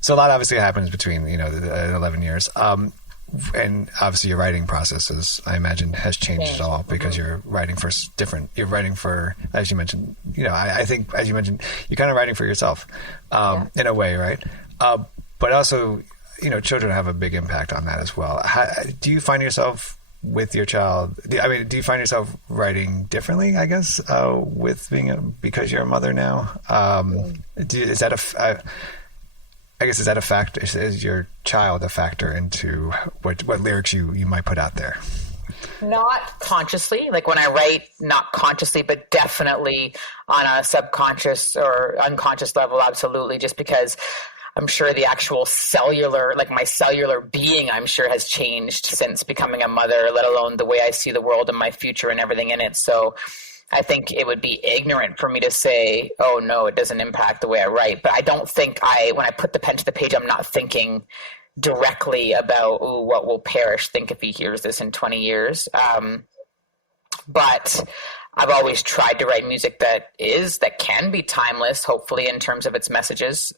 So a lot obviously happens between the 11 years. And obviously your writing processes, I imagine, has changed at all because you're writing for you're writing for, as you mentioned, I think, as you mentioned, you're kind of writing for yourself in a way, right? But also, children have a big impact on that as well. Do you find yourself with your child? Do you find yourself writing differently, I guess, with because you're a mother now? Is that a factor? Is your child a factor into what lyrics you might put out there? Not consciously, like when I write, not consciously, but definitely on a subconscious or unconscious level, absolutely, just because I'm sure the actual my cellular being, I'm sure, has changed since becoming a mother, let alone the way I see the world and my future and everything in it. So I think it would be ignorant for me to say, oh, no, it doesn't impact the way I write. But I don't think when I put the pen to the page, I'm not thinking directly about, what will Parrish think if he hears this in 20 years. But I've always tried to write music that can be timeless, hopefully, in terms of its messages.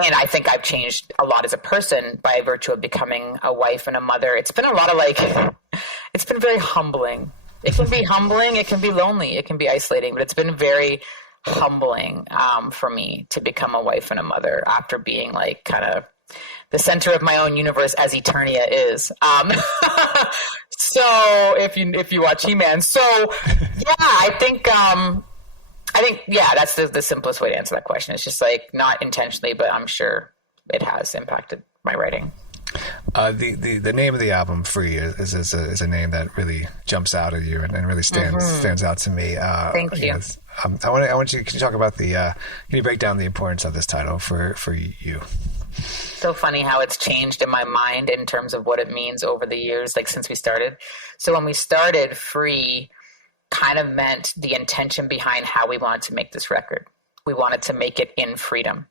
And I think I've changed a lot as a person by virtue of becoming a wife and a mother. It's been a lot of it's been very humbling. It can be humbling, it can be lonely, it can be isolating, but it's been very humbling for me to become a wife and a mother after being kind of the center of my own universe, as Eternia is. So if you watch He-Man, so yeah, I think that's the simplest way to answer that question. It's just not intentionally, but I'm sure it has impacted my writing. The name of the album, Free, is a name that really jumps out at you and really stands out to me. Thank you. I want you to talk about can you break down the importance of this title for you? So funny how it's changed in my mind in terms of what it means over the years, since we started. So when we started, Free kind of meant the intention behind how we wanted to make this record, we wanted to make it in freedom.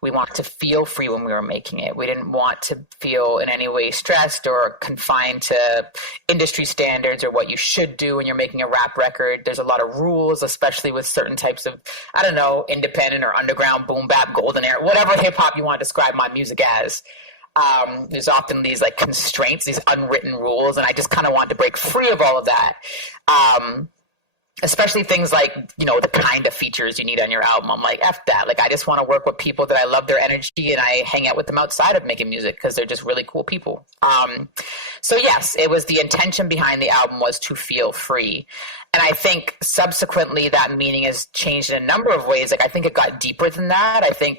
We wanted to feel free when we were making it. We didn't want to feel in any way stressed or confined to industry standards or what you should do when you're making a rap record. There's a lot of rules, especially with certain types of, I don't know, independent or underground, boom bap, golden era, whatever hip hop you want to describe my music as. There's often these like constraints, these unwritten rules, and I just kind of wanted to break free of all of that. Especially things like, you know, the kind of features you need on your album. I'm like, F that. Like, I just want to work with people that I love their energy, and I hang out with them outside of making music because they're just really cool people. So yes, it was the intention behind the album was to feel free. And I think subsequently that meaning has changed in a number of ways. Like, I think it got deeper than that. I think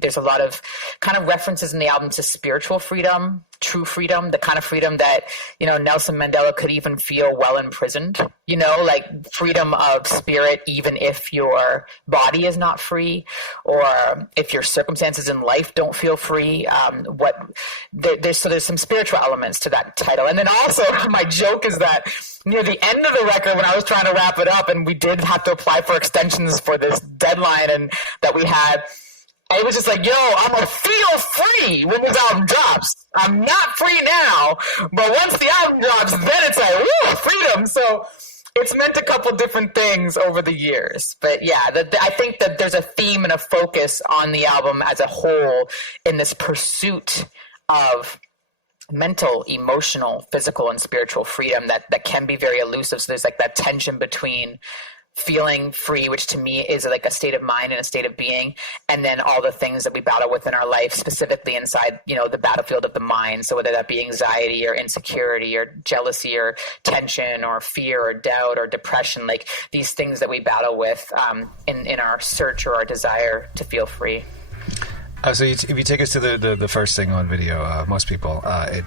there's a lot of kind of references in the album to spiritual freedom, true freedom, the kind of freedom that, you know, Nelson Mandela could even feel while imprisoned, you know, like freedom of spirit, even if your body is not free or if your circumstances in life don't feel free. There's some spiritual elements to that title. And then also my joke is that near the end of the record, when I was trying to wrap it up and we did have to apply for extensions for this deadline and that we had, I was just like, yo, I'm going to feel free when this album drops. I'm not free now, but once the album drops, then it's like, woo, freedom. So it's meant a couple different things over the years. But yeah, I think that there's a theme and a focus on the album as a whole in this pursuit of mental, emotional, physical, and spiritual freedom that can be very elusive. So there's like that tension between feeling free, which to me is like a state of mind and a state of being, and then all the things that we battle with in our life, specifically inside, you know, the battlefield of the mind. So whether that be anxiety or insecurity or jealousy or tension or fear or doubt or depression, like these things that we battle with in our search or our desire to feel free. So if you take us to the first single on video, most people, it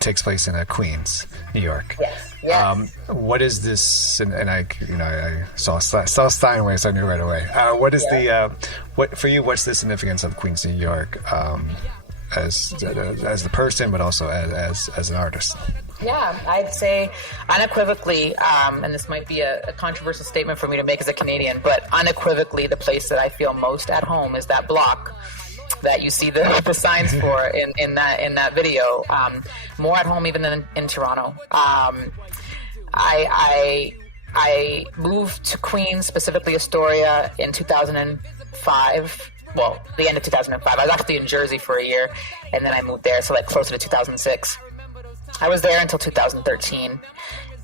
takes place in Queens, New York. Yes. What is this? And I saw Steinway, so I knew right away. What is what for you? What's the significance of Queens, New York, as the person, but also as an artist? Yeah, I'd say unequivocally, and this might be a controversial statement for me to make as a Canadian, but unequivocally, the place that I feel most at home is that block that you see the signs for in that video. More at home even than in Toronto. I moved to Queens, specifically Astoria, in 2005. Well, the end of 2005. I was actually in Jersey for a year, and then I moved there, so like closer to 2006. I was there until 2013.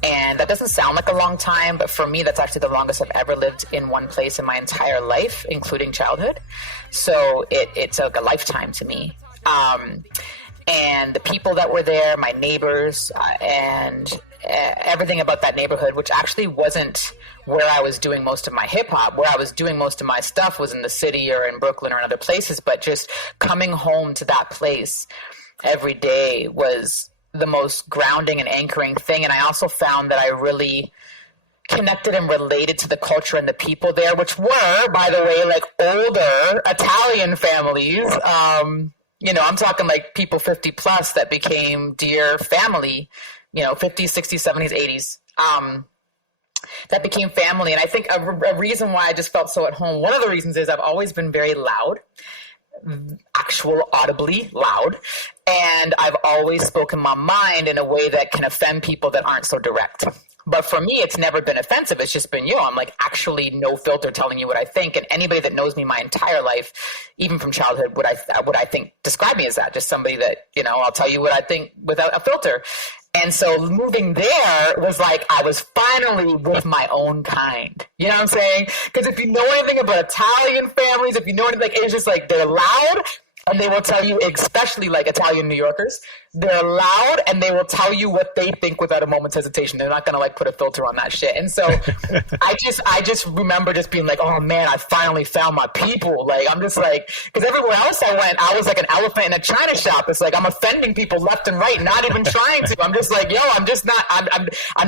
And that doesn't sound like a long time, but for me, that's actually the longest I've ever lived in one place in my entire life, including childhood. So it's like a lifetime to me. And the people that were there, my neighbors, and everything about that neighborhood, which actually wasn't where I was doing most of my hip hop. Where I was doing most of my stuff was in the city or in Brooklyn or in other places, but just coming home to that place every day was the most grounding and anchoring thing. And I also found that I really connected and related to the culture and the people there, which were, by the way, like older Italian families. You know, I'm talking like people 50 plus that became dear family, you know, 50s, 60s, 70s, 80s. That became family. And I think a reason why I just felt so at home, one of the reasons is I've always been very loud, audibly loud, and I've always spoken my mind in a way that can offend people that aren't so direct. But for me, it's never been offensive. It's just been, I'm like actually no filter telling you what I think. And anybody that knows me my entire life, even from childhood, would I think describe me as that, just somebody that, I'll tell you what I think without a filter. And so moving there was like I was finally with my own kind. You know what I'm saying? Because if you know anything about Italian families, if you know anything, like, it's just like they're loud and they will tell you, especially like Italian New Yorkers, they're loud and they will tell you what they think without a moment's hesitation. They're not going to like put a filter on that shit. And so I just remember just being like, oh man, I finally found my people. Like, I'm just like, because everywhere else I went, I was like an elephant in a china shop. It's like, I'm offending people left and right, not even trying to. I'm just like, I'm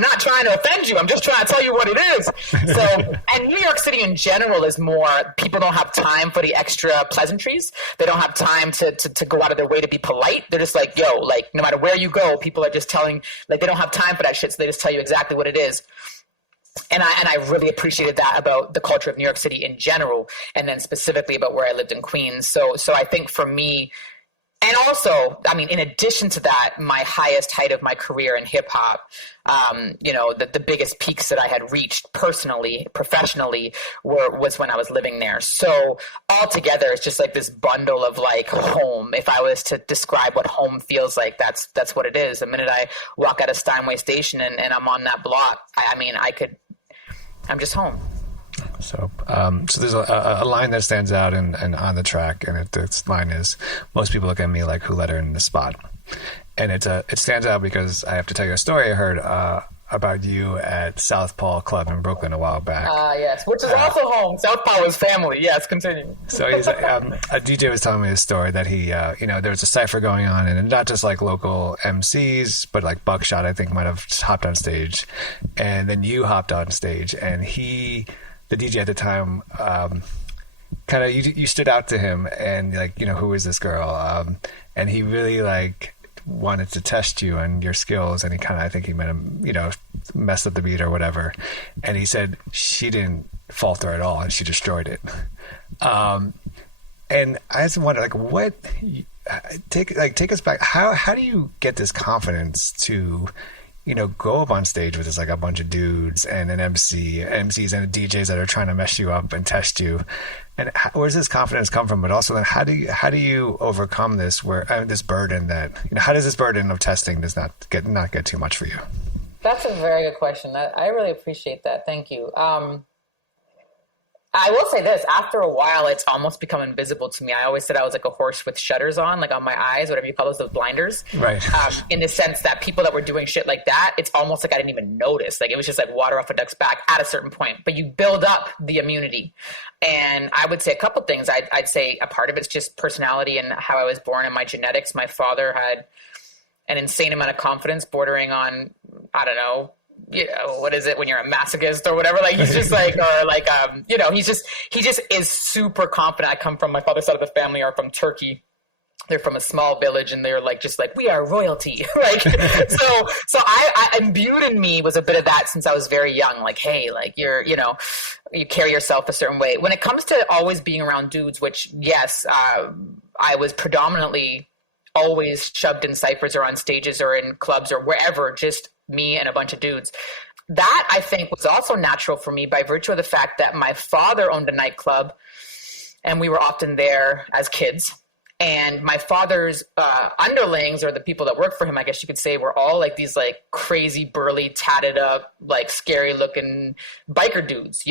not trying to offend you. I'm just trying to tell you what it is. So, and New York City in general is more, people don't have time for the extra pleasantries. They don't have time to go out of their way to be polite. They're just like, like no matter where you go, people are just telling, like they don't have time for that shit. So they just tell you exactly what it is. And I really appreciated that about the culture of New York City in general, and then specifically about where I lived in Queens. So I think for me, and also, I mean, in addition to that, my highest height of my career in hip hop, the biggest peaks that I had reached personally, professionally, was when I was living there. So altogether, it's just like this bundle of like home. If I was to describe what home feels like, that's what it is. The minute I walk out of Steinway Station and I'm on that block, I'm just home. So there's a line that stands out and on the track, and this line is, most people look at me like who let her in the spot. And it stands out because I have to tell you a story I heard about you at Southpaw Club in Brooklyn a while back. Yes, which is also home. Southpaw is family. Yes, continue. So he's, a DJ was telling me a story that he, there was a cypher going on, and not just like local MCs, but like Buckshot, I think, might have hopped on stage. And then you hopped on stage, and the DJ at the time, kind of, you stood out to him, and like, who is this girl? And he really like wanted to test you and your skills, and I think he meant him, messed up the beat or whatever. And he said she didn't falter at all, and she destroyed it. And I just wonder, like, what take us back. How do you get this confidence to go up on stage with this, like a bunch of dudes and an MCs and DJs that are trying to mess you up and test you? And where does this confidence come from? But also, then how do you overcome this this burden that, how does this burden of testing does not get too much for you? That's a very good question. I really appreciate that. Thank you. I will say this, after a while, it's almost become invisible to me. I always said I was like a horse with shutters on, like on my eyes, whatever you call those blinders. Right. In the sense that people that were doing shit like that, it's almost like I didn't even notice. Like it was just like water off a duck's back at a certain point. But you build up the immunity. And I would say a couple things. I'd say a part of it's just personality and how I was born and my genetics. My father had an insane amount of confidence bordering on, I don't know, what is it when you're a masochist or whatever? Like he's just like, or like, he just is super confident. I come from, my father's side of the family are from Turkey. They're from a small village, and they're like, just like, we are royalty. Like, so I imbued in me was a bit of that since I was very young. Like, hey, like you carry yourself a certain way. When it comes to always being around dudes, which yes, I was predominantly always shoved in ciphers or on stages or in clubs or wherever, just me and a bunch of dudes. That I think was also natural for me by virtue of the fact that my father owned a nightclub and we were often there as kids. And my father's underlings, or the people that worked for him, I guess you could say, were all like these like crazy, burly, tatted up, like scary looking biker dudes,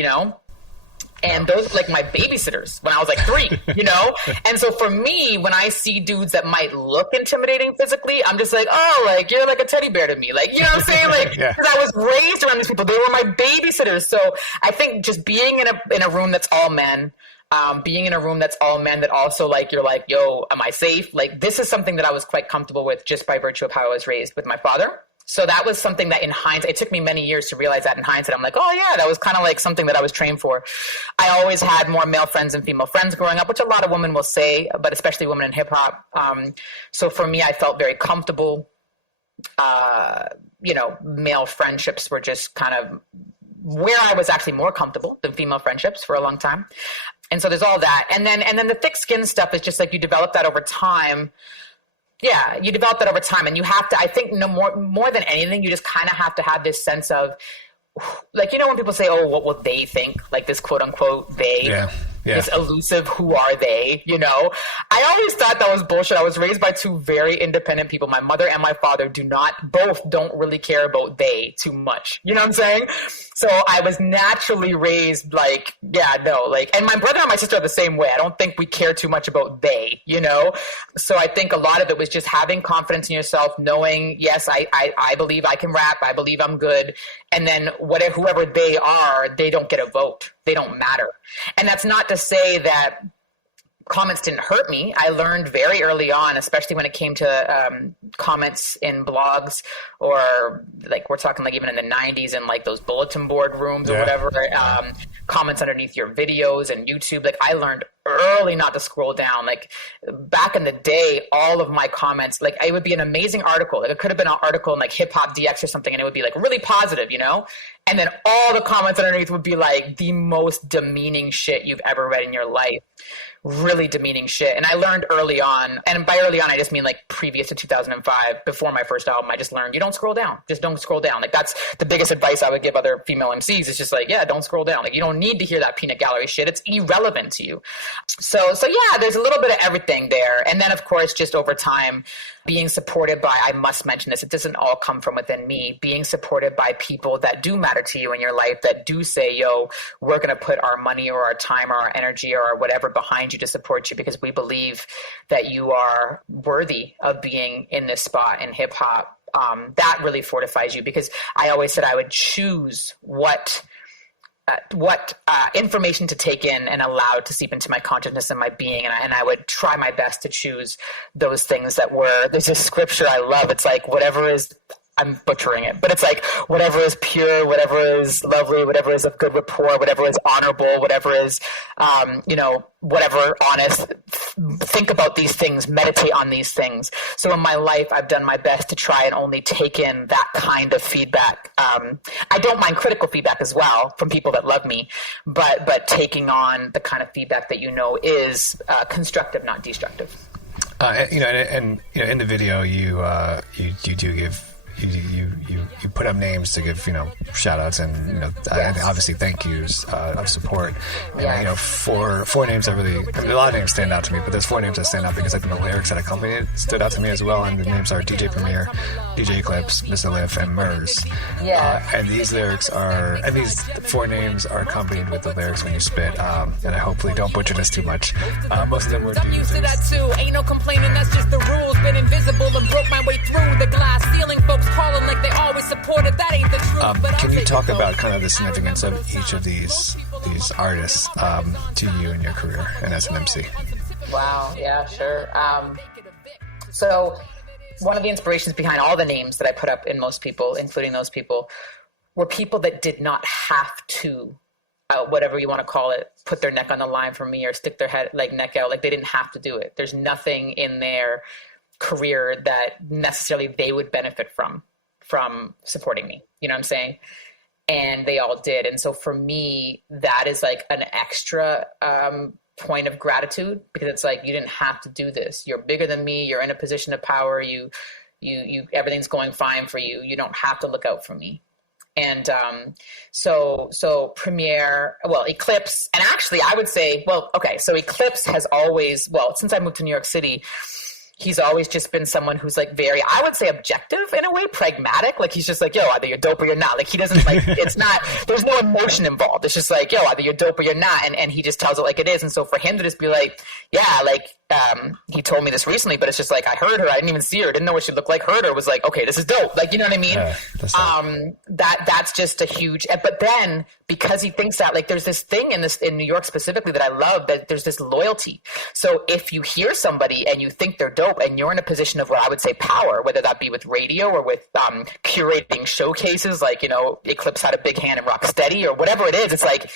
And those were like my babysitters when I was like 3, And so for me, when I see dudes that might look intimidating physically, I'm just like, oh, like you're like a teddy bear to me. Like, you know what I'm saying? Like, because I was raised around these people. They were my babysitters. So I think just being in a room that's all men, being in a room that's all men that also like, you're like, yo, am I safe? Like, this is something that I was quite comfortable with just by virtue of how I was raised with my father. So that was something that in hindsight, it took me many years to realize that in hindsight. I'm like, oh yeah, that was kind of like something that I was trained for. I always had more male friends than female friends growing up, which a lot of women will say, but especially women in hip hop. So for me, I felt very comfortable. Male friendships were just kind of where I was actually more comfortable than female friendships for a long time. And so there's all that. And then the thick skin stuff is just like you develop that over time. Yeah, you develop that over time, and you have to, I think, more than anything, you just kind of have to have this sense of, like, when people say, oh, what will they think? Like this quote unquote they, this elusive, who are they? I always thought that was bullshit. I was raised by 2 very independent people. My mother and my father don't really care about they too much. You know what I'm saying? So I was naturally raised like, and my brother and my sister are the same way. I don't think we care too much about they, So I think a lot of it was just having confidence in yourself, knowing, yes, I believe I can rap. I believe I'm good. And then whoever they are, they don't get a vote. They don't matter. And that's not to say that comments didn't hurt me. I learned very early on, especially when it came to comments in blogs, or like we're talking like even in the 90s and like those bulletin board rooms or whatever, comments underneath your videos and YouTube. Like I learned early not to scroll down. Like back in the day, all of my comments, like it would be an amazing article. Like it could have been an article in like Hip Hop DX or something, and it would be like really positive, And then all the comments underneath would be like the most demeaning shit you've ever read in your life. Really demeaning shit. And I learned early on, and by early on, I just mean like previous to 2005, before my first album, I just learned you don't scroll down. Just don't scroll down. Like that's the biggest advice I would give other female MCs. It's just like, yeah, don't scroll down. Like you don't need to hear that peanut gallery shit. It's irrelevant to you. So yeah, there's a little bit of everything there. And then of course, just over time, being supported by, I must mention this, it doesn't all come from within me, being supported by people that do matter to you in your life, that do say, yo, we're going to put our money or our time or our energy or whatever behind you to support you because we believe that you are worthy of being in this spot in hip hop. That really fortifies you, because I always said I would choose what information to take in and allow to seep into my consciousness and my being. And I would try my best to choose those things that were, there's a scripture I love. It's like, whatever is, I'm butchering it, but it's like, whatever is pure, whatever is lovely, whatever is of good rapport, whatever is honorable, whatever is, whatever honest, think about these things, meditate on these things. So in my life, I've done my best to try and only take in that kind of feedback. I don't mind critical feedback as well from people that love me, but taking on the kind of feedback that is constructive, not destructive. And in the video, you do give. You put up names to give shout outs and and obviously thank yous of support. And four names that really, a lot of names stand out to me, but there's four names that stand out because I think the lyrics that accompany it stood out to me as well. And the names are DJ Premier, DJ Eclipse, Mr. Lif, and Murs. And these four names are accompanied with the lyrics when you spit. And I hopefully don't butcher this too much. Most of them were I'm used to that too. Ain't no complaining, that's just the rules. Been invisible and broke my way through the glass ceiling. Folks calling like they always supported. That ain't the truth. Can you talk about kind of the significance of each of these artists to you in your career and as an MC? Wow. Yeah, sure. So one of the inspirations behind all the names that I put up in most people, including those people, were people that did not have to, whatever you want to call it, put their neck on the line for me or stick their head neck out. Like they didn't have to do it. There's nothing in their career that necessarily they would benefit from supporting me. You know what I'm saying? And they all did. And so for me, that is like an extra point of gratitude, because it's like, you didn't have to do this. You're bigger than me. You're in a position of power. You everything's going fine for you. You don't have to look out for me. And so Premier, Eclipse, and actually I would say, so Eclipse has always, since I moved to New York City, he's always just been someone who's like very, I would say, objective in a way, pragmatic. Like he's just like, yo, either you're dope or you're not. Like he doesn't like, it's not, there's no emotion involved. It's just like, yo, either you're dope or you're not. And he just tells it like it is. And so for him to just be like, yeah, like, he told me this recently, but it's just like, I heard her. I didn't even see her. Didn't know what she looked like. Heard her. Was like, okay, this is dope. Like, you know what I mean? Yeah, that's just a huge, but then because he thinks that, like, there's this thing in New York specifically that I love, that there's this loyalty. So if you hear somebody and you think they're dope and you're in a position of what I would say power, whether that be with radio or with curating showcases, like, Eclipse had a big hand in Rocksteady or whatever it is, it's like,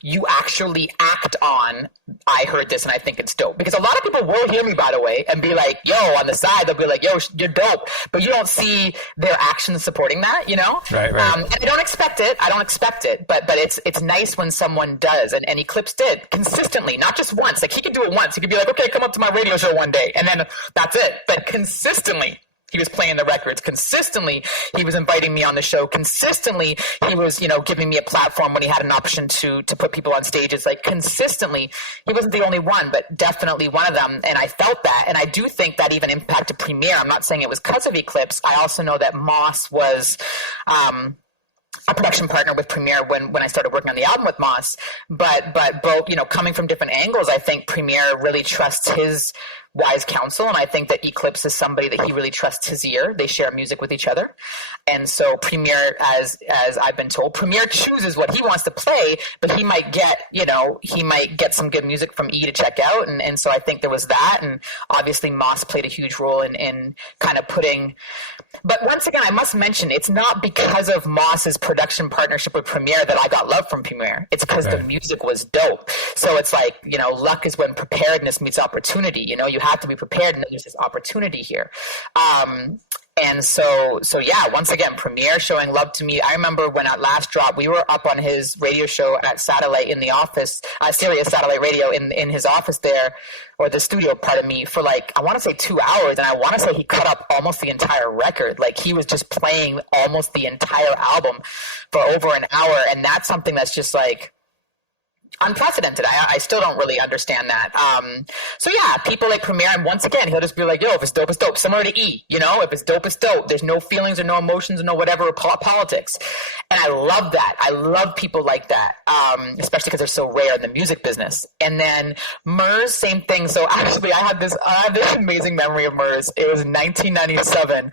you actually act on, I heard this and I think it's dope. Because a lot of people will hear me, by the way, and be like, yo, on the side, they'll be like, yo, you're dope. But you don't see their actions supporting that, Right. And I don't expect it. But it's nice when someone does. And Eclipse did consistently, not just once. Like he could do it once. He could be like, okay, come up to my radio show one day. And then that's it. But consistently, he was playing the records. Consistently, he was inviting me on the show. Consistently, he was, giving me a platform when he had an option to put people on stages. Like consistently, he wasn't the only one, but definitely one of them. And I felt that. And I do think that even impacted Premier. I'm not saying it was because of Eclipse. I also know that Moss was a production partner with Premier when I started working on the album with Moss. But both, coming from different angles, I think Premier really trusts his wise counsel, and I think that Eclipse is somebody that he really trusts his ear. They share music with each other. And so Premier, as I've been told, Premier chooses what he wants to play, but he might get some good music from E to check out. And so I think there was that. And obviously Moss played a huge role in kind of putting, but once again, I must mention, it's not because of Moss's production partnership with Premier that I got love from Premier. It's because the music was dope. So it's like, luck is when preparedness meets opportunity. You have to be prepared, and there's this opportunity here. And so yeah, once again, Premiere showing love to me. I remember when at last drop, we were up on his radio show at Satellite in the office, Sirius Satellite Radio in his office there, or the studio, pardon me, for like, I want to say 2 hours. And I want to say he cut up almost the entire record. Like he was just playing almost the entire album for over an hour. And that's something that's just like, unprecedented. I still don't really understand that. So yeah, people like Premier, and once again, he'll just be like, yo, if it's dope, it's dope. Similar to E, you know, if it's dope, it's dope. There's no feelings or no emotions or no whatever or politics. And I love that. I love people like that, especially because they're so rare in the music business. And then Murs, same thing. So actually, I have this amazing memory of Murs. It was 1997.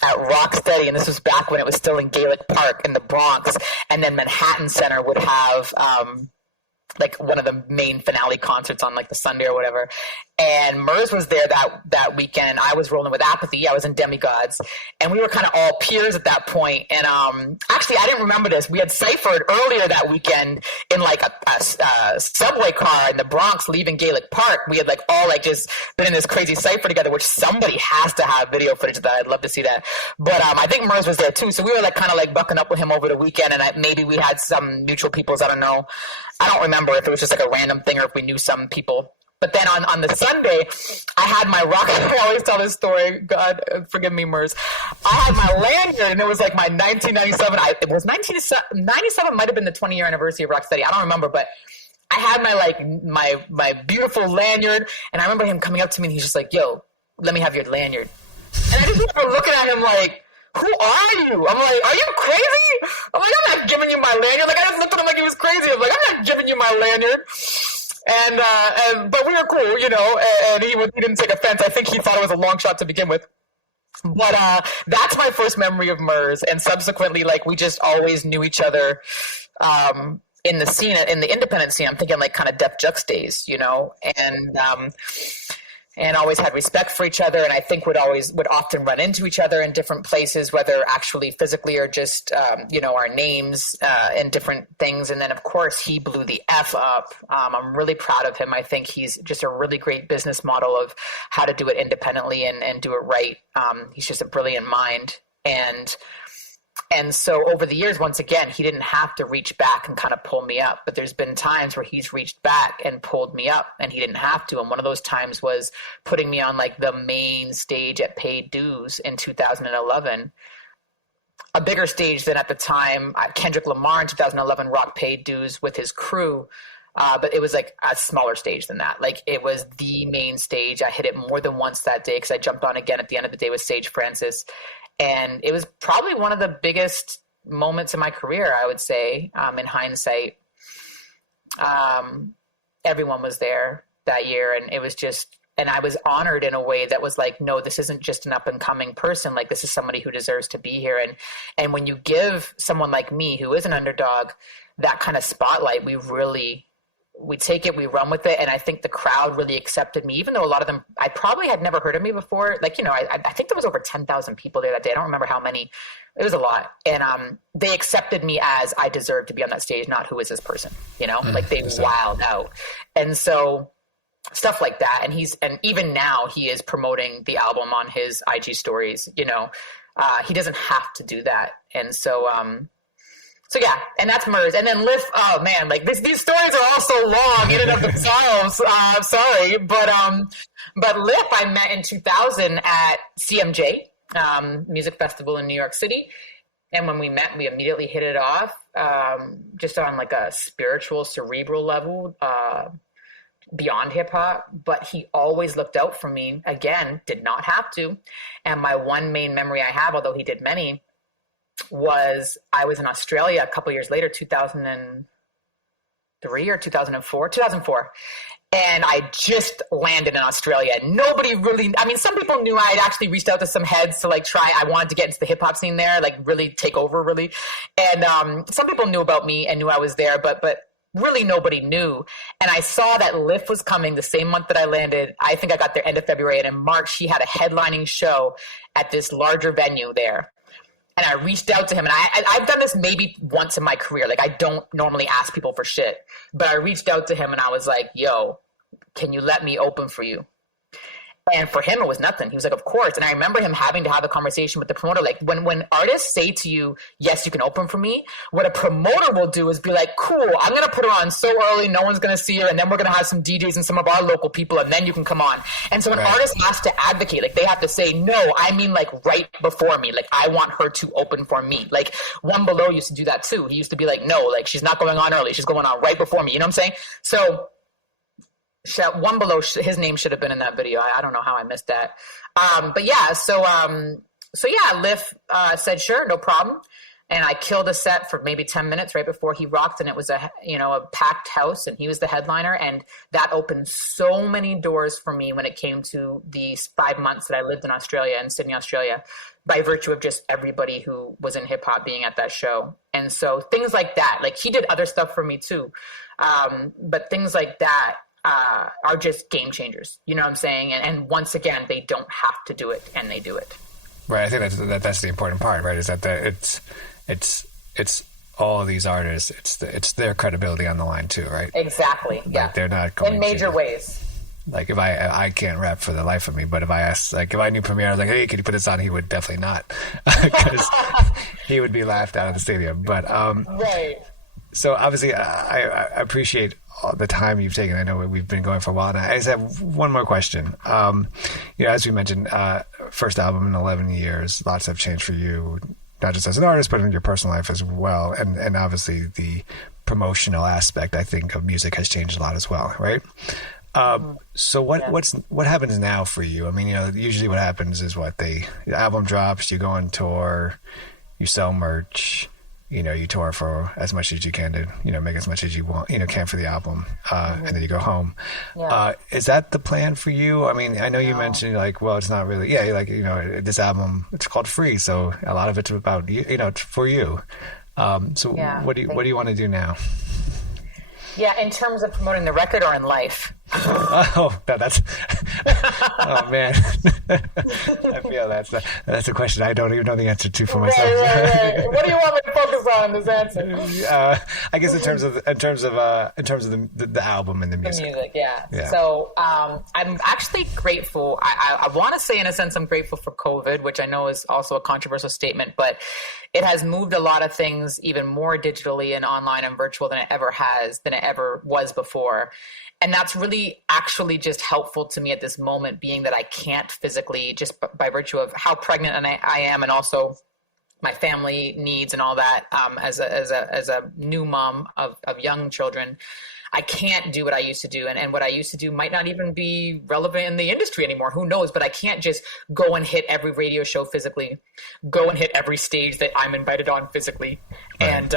At Rocksteady, and this was back when it was still in Gaelic Park in the Bronx, and then Manhattan Center would have like one of the main finale concerts on like the Sunday or whatever. And Murs was there that weekend. I was rolling with Apathy. I was in Demigods, and we were kind of all peers at that point. And actually, I didn't remember this. We had ciphered earlier that weekend in like a subway car in the Bronx, leaving Gaelic Park. We had like all like just been in this crazy cipher together, which somebody has to have video footage of that. I'd love to see that. But I think Murs was there too, so we were like kind of like bucking up with him over the weekend, and maybe we had some mutual peoples. I don't know. I don't remember if it was just like a random thing or if we knew some people. But then on the Sunday, I had my rock. I always tell this story. God, forgive me, Murs. I had my lanyard, and it was like my 1997. It was 1997. Might have been the 20-year anniversary of Rocksteady. I don't remember, but I had my beautiful lanyard, and I remember him coming up to me, and he's just like, "Yo, let me have your lanyard." And I just remember looking at him like, who are you? I'm like, are you crazy? I'm like, I'm not giving you my lanyard. Like, I just looked at him like he was crazy. I'm like, I'm not giving you my lanyard. But we were cool, you know, and he didn't take offense. I think he thought it was a long shot to begin with. But that's my first memory of Murs. And subsequently, like, we just always knew each other in the scene, in the independent scene. I'm thinking like kind of Def Jux days, you know, and always had respect for each other, and I think would often run into each other in different places, whether actually physically or just, you know, our names and different things. And then, of course, he blew the F up. I'm really proud of him. I think he's just a really great business model of how to do it independently and do it right. He's just a brilliant mind. And so over the years, once again, he didn't have to reach back and kind of pull me up. But there's been times where he's reached back and pulled me up, and he didn't have to. And one of those times was putting me on like the main stage at Paid Dues in 2011. A bigger stage than at the time Kendrick Lamar in 2011 rocked Paid Dues with his crew. But it was like a smaller stage than that. Like it was the main stage. I hit it more than once that day because I jumped on again at the end of the day with Sage Francis. And it was probably one of the biggest moments in my career, I would say, in hindsight. Everyone was there that year, and it was just, and I was honored in a way that was like, no, this isn't just an up-and-coming person. Like, this is somebody who deserves to be here. And when you give someone like me, who is an underdog, that kind of spotlight, we take it, we run with it. And I think the crowd really accepted me, even though a lot of them, I probably had never heard of me before. Like, you know, I think there was over 10,000 people there that day. I don't remember how many. It was a lot. And they accepted me as I deserved to be on that stage, not who is this person, you know, like they wilded out. And so stuff like that. And even now he is promoting the album on his IG stories, you know, he doesn't have to do that. And so yeah, and that's Murs. And then Lif, oh man, like these stories are all so long in and of themselves. Sorry, but Lif I met in 2000 at CMJ Music Festival in New York City, and when we met, we immediately hit it off, just on like a spiritual, cerebral level, beyond hip hop. But he always looked out for me. Again, did not have to. And my one main memory I have, although he did many, was I was in Australia a couple years later, 2003 or 2004, and I just landed in Australia. Nobody really, I mean, some people knew I'd actually reached out to some heads to like try, I wanted to get into the hip hop scene there, like really take over really. And some people knew about me and knew I was there, but really nobody knew. And I saw that Lif was coming the same month that I landed. I think I got there end of February, and in March he had a headlining show at this larger venue there. And I reached out to him, and I've done this maybe once in my career. Like, I don't normally ask people for shit, but I reached out to him and I was like, yo, can you let me open for you? And for him, it was nothing. He was like, of course. And I remember him having to have a conversation with the promoter. Like when artists say to you, yes, you can open for me, what a promoter will do is be like, cool, I'm going to put her on so early, no one's going to see her. And then we're going to have some DJs and some of our local people, and then you can come on. And so an artist has to advocate. Like they have to say, no, I mean like right before me. Like I want her to open for me. Like One Below used to do that too. He used to be like, no, like she's not going on early. She's going on right before me. You know what I'm saying? So One Below, his name should have been in that video. I don't know how I missed that. But yeah, so yeah, Lif said, sure, no problem. And I killed a set for maybe 10 minutes right before he rocked. And it was a packed house, and he was the headliner. And that opened so many doors for me when it came to these 5 months that I lived in Australia, in Sydney, Australia, by virtue of just everybody who was in hip hop being at that show. And so things like that, like he did other stuff for me too. But things like that, are just game changers. You know what I'm saying? And once again, they don't have to do it, and they do it. Right. I think that's the important part, right? Is that it's all of these artists. It's their credibility on the line too, right? Exactly. Like yeah. They're not going in major ways. Like if I can't rap for the life of me, but if I asked, like if I knew Premier, I was like, hey, can you put this on? He would definitely not, because he would be laughed out of the stadium. But right. So obviously, I appreciate all the time you've taken. I know we've been going for a while now. I just have one more question. As we mentioned, first album in 11 years, lots have changed for you, not just as an artist, but in your personal life as well. And obviously the promotional aspect, I think, of music has changed a lot as well, right? So what happens now for you? I mean, usually what happens is the album drops, you go on tour, you sell merch, you tour for as much as you can to, make as much as you want, can for the album, and then you go home. Yeah. Is that the plan for you? I mean, I know you mentioned it's not really, this album, it's called Free. So a lot of it's about you, it's for you. What do you want to do now? Yeah, in terms of promoting the record or in life? Oh, that's oh man. I feel that's a question I don't even know the answer to for myself. Right. What do you want me to focus on in this answer? I guess in terms of the album and the music. The music, yeah. So I'm actually grateful. I want to say in a sense I'm grateful for COVID, which I know is also a controversial statement, but it has moved a lot of things even more digitally and online and virtual than it ever was before. And that's really actually just helpful to me at this moment, being that I can't physically, just by virtue of how pregnant I am, and also my family needs and all that, as a new mom of young children, I can't do what I used to do. And what I used to do might not even be relevant in the industry anymore. Who knows? But I can't just go and hit every radio show physically, go and hit every stage that I'm invited on physically, and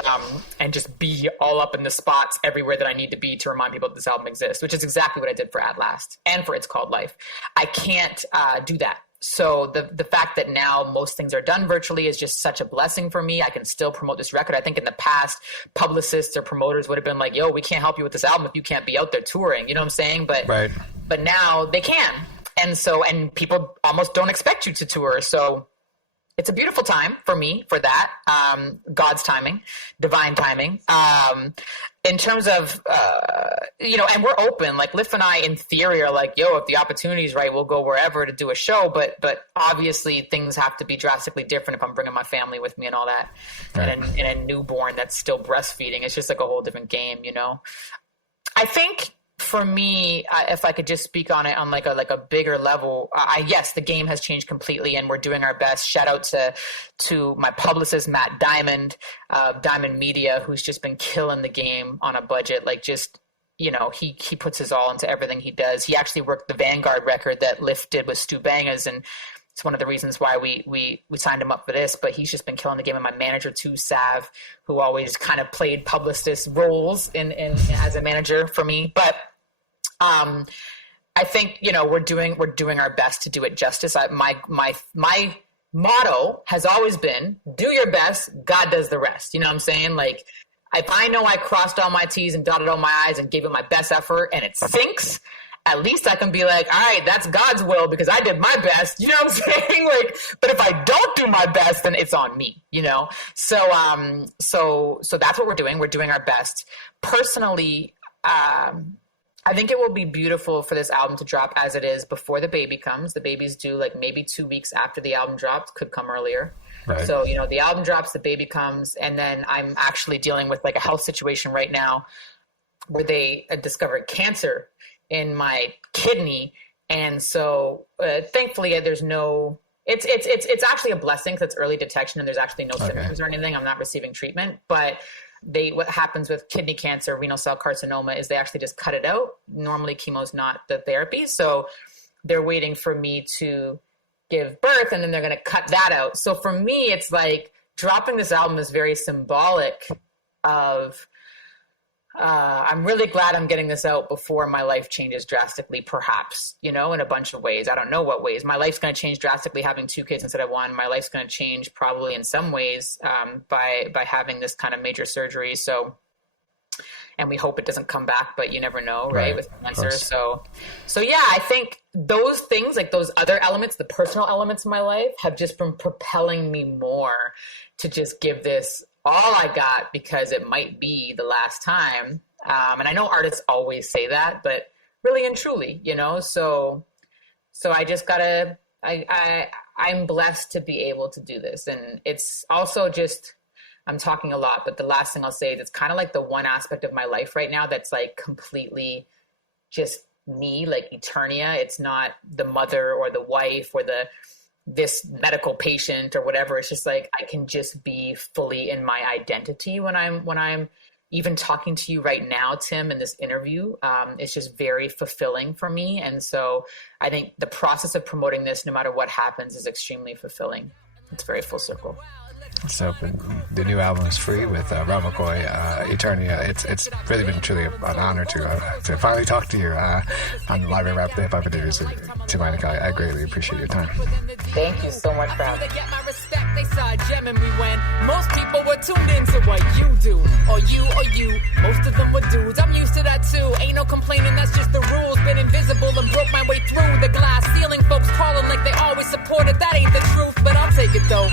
just be all up in the spots everywhere that I need to be to remind people that this album exists, which is exactly what I did for At Last and for It's Called Life. I can't do that. So the fact that now most things are done virtually is just such a blessing for me. I can still promote this record. I think in the past, publicists or promoters would have been like, yo, we can't help you with this album if you can't be out there touring. You know what I'm saying? But now they can. And people almost don't expect you to tour. So it's a beautiful time for me for that. God's timing, divine timing. In terms of, and we're open, like Lif and I in theory are like, yo, if the opportunity is right, we'll go wherever to do a show. But obviously things have to be drastically different if I'm bringing my family with me and all that. Right. And a newborn that's still breastfeeding. It's just like a whole different game, I think for me, if I could just speak on it on like a bigger level, yes, the game has changed completely, and we're doing our best. Shout out to my publicist, Matt Diamond, Diamond Media, who's just been killing the game on a budget. Like just, he puts his all into everything he does. He actually worked the Vanguard record that Lif did with Stu Bangas, and it's one of the reasons why we signed him up for this. But he's just been killing the game. And my manager too, Sav, who always kind of played publicist roles in as a manager for me. But I think, we're doing our best to do it justice. My motto has always been, do your best, God does the rest. You know what I'm saying? Like, if I know I crossed all my T's and dotted all my I's and gave it my best effort and it sinks, at least I can be like, all right, that's God's will because I did my best. You know what I'm saying? Like, but if I don't do my best, then it's on me, So that's what we're doing. We're doing our best. Personally, I think it will be beautiful for this album to drop as it is before the baby comes. The baby's due like maybe 2 weeks after the album dropped, could come earlier. Right. So, you know, the album drops, the baby comes, and then I'm actually dealing with like a health situation right now where they discovered cancer in my kidney. And so thankfully there's no, it's actually a blessing because it's early detection and there's actually no symptoms or anything. I'm not receiving treatment, but what happens with kidney cancer, renal cell carcinoma, is they actually just cut it out. Normally chemo's not the therapy. So they're waiting for me to give birth and then they're going to cut that out. So for me, it's like dropping this album is very symbolic of, I'm really glad I'm getting this out before my life changes drastically, perhaps, you know, in a bunch of ways. I don't know what ways. My life's going to change drastically having 2 kids instead of 1. My life's going to change probably in some ways by having this kind of major surgery. So, and we hope it doesn't come back, but you never know, right? With cancer. So yeah, I think those things, like those other elements, the personal elements of my life have just been propelling me more to just give this all I got because it might be the last time. And I know artists always say that, but really and truly, you know, so I just gotta, I'm blessed to be able to do this. And it's also just, I'm talking a lot, but the last thing I'll say is it's kind of like the one aspect of my life right now that's like completely just me, like Eternia. It's not the mother or the wife or this medical patient or whatever. It's just like I can just be fully in my identity when I'm even talking to you right now, Tim, in this interview. It's just very fulfilling for me. And so I think the process of promoting this, no matter what happens, is extremely fulfilling. It's very full circle. So the new album is free with Rel McCoy, Eternia. It's really been truly an honor to finally talk to you on the Library Rap, the Hip Hop Interviews. Tim Einenkel, I greatly appreciate your time. Thank you so much for having me. They saw a gem in me when most people were tuned into what you do. Or you, most of them were dudes. I'm used to that too. Ain't no complaining, that's just the rules. Been invisible and broke my way through the glass ceiling. Folks calling like they always supported. That ain't the truth, but I'll take it though.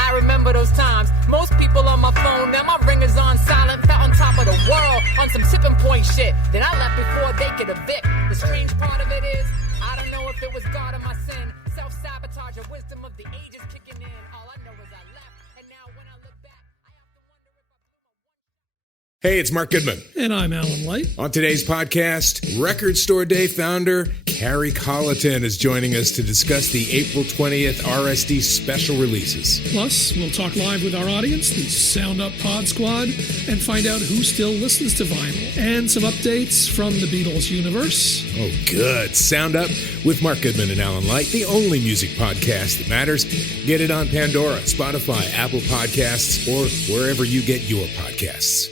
I remember those times. Most people on my phone, now my ringer's on silent. Felt on top of the world on some tipping point shit. Then I left before they could evict. The strange part of it is, I don't know if it was God or my sin. Self-sabotage or wisdom of the ages kicking in. All I know is I left, and now when I look back, I have to wonder if I... Hey, it's Mark Goodman. And I'm Alan Light. On today's podcast, Record Store Day founder Carrie Colleton is joining us to discuss the April 20th RSD special releases. Plus, we'll talk live with our audience, the Sound Up Pod Squad, and find out who still listens to vinyl. And some updates from the Beatles universe. Oh, good. Sound Up with Mark Goodman and Alan Light, the only music podcast that matters. Get it on Pandora, Spotify, Apple Podcasts, or wherever you get your podcasts.